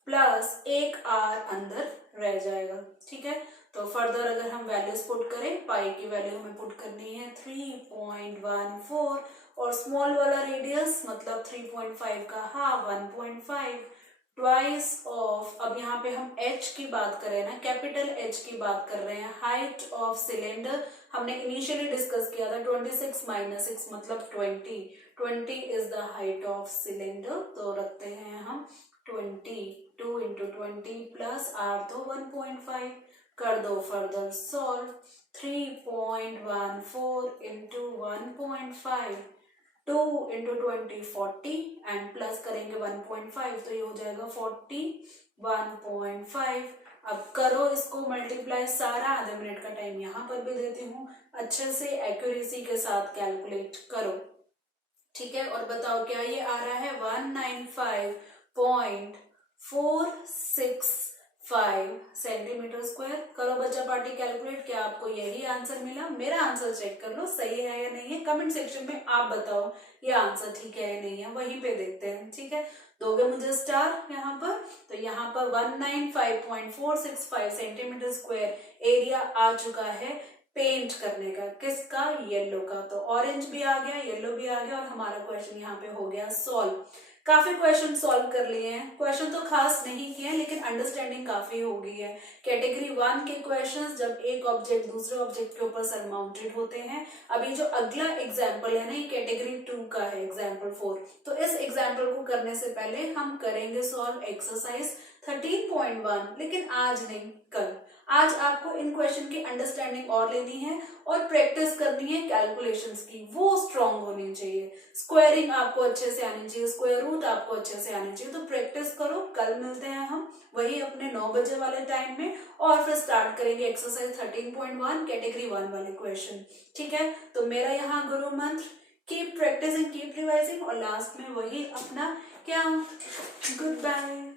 प्लस एक आर अंदर रह जाएगा। ठीक है, तो फर्दर अगर हम वैल्यूज पुट करें, पाई की वैल्यू हमें पुट करनी है 3.14 और स्मॉल वाला रेडियस मतलब 3.5 का हाफ 1.5 ट्वाइस ऑफ, अब यहाँ पे हम h की बात कर रहे हैं ना, कैपिटल H की बात कर रहे हैं, हाइट ऑफ सिलेंडर हमने इनिशियली डिस्कस किया था 26 माइनस 6 मतलब 20 is the height of cylinder, तो रखते हैं हम 2 इंटू 20 प्लस आर तो 1.5, कर दो further solve, 3.14 into 1.5, 2 into 20 40 and plus करेंगे 1.5 तो ये हो जाएगा 41.5। अब करो इसको मल्टीप्लाई सारा, आधे मिनट का टाइम यहाँ पर भी देती हूँ, अच्छे से एक्यूरेसी के साथ कैलकुलेट करो। ठीक है, और बताओ क्या ये आ रहा है 195.465 सेंटीमीटर स्क्वायर। करो बच्चा पार्टी कैलकुलेट, क्या आपको यही आंसर मिला? मेरा आंसर चेक कर लो सही है या नहीं है, कमेंट सेक्शन में आप बताओ ये आंसर ठीक है या नहीं है, वहीं पे देखते हैं। ठीक है, दोगे मुझे स्टार यहाँ पर, तो यहाँ पर 195.465 सेंटीमीटर स्क्वायर एरिया आ चुका है पेंट करने का। किसका? येलो का। तो ऑरेंज भी आ गया, येलो भी आ गया और हमारा क्वेश्चन यहाँ पे हो गया सॉल्व। काफी क्वेश्चन सॉल्व कर लिए हैं, क्वेश्चन तो खास नहीं किए हैं लेकिन अंडरस्टैंडिंग काफी हो गई है। कैटेगरी 1 के क्वेश्चंस जब एक ऑब्जेक्ट दूसरे ऑब्जेक्ट के ऊपर सरमाउंटेड होते हैं। अभी जो अगला एग्जाम्पल है ना, ये कैटेगरी 2 का है, एग्जाम्पल 4। तो इस एग्जाम्पल को करने से पहले हम करेंगे सॉल्व एक्सरसाइज 13.1, लेकिन आज नहीं कल। आज आपको इन क्वेश्चन की अंडरस्टैंडिंग और लेनी है और प्रैक्टिस करनी है कैलकुलेशंस की, वो स्ट्रांग होनी चाहिए। स्क्वायरिंग आपको अच्छे से आनी चाहिए, स्क्वायर रूट आपको अच्छे से आनी चाहिए। तो प्रैक्टिस करो, कल मिलते हैं हम वही अपने 9 बजे वाले टाइम में और फिर स्टार्ट करेंगे एक्सरसाइज 13.1 कैटेगरी 1 वाले क्वेश्चन। ठीक है, तो मेरा यहाँ गुरु मंत्र कीप प्रैक्टिसिंग कीप रिवाइजिंग और लास्ट में वही अपना क्या, गुड बाय।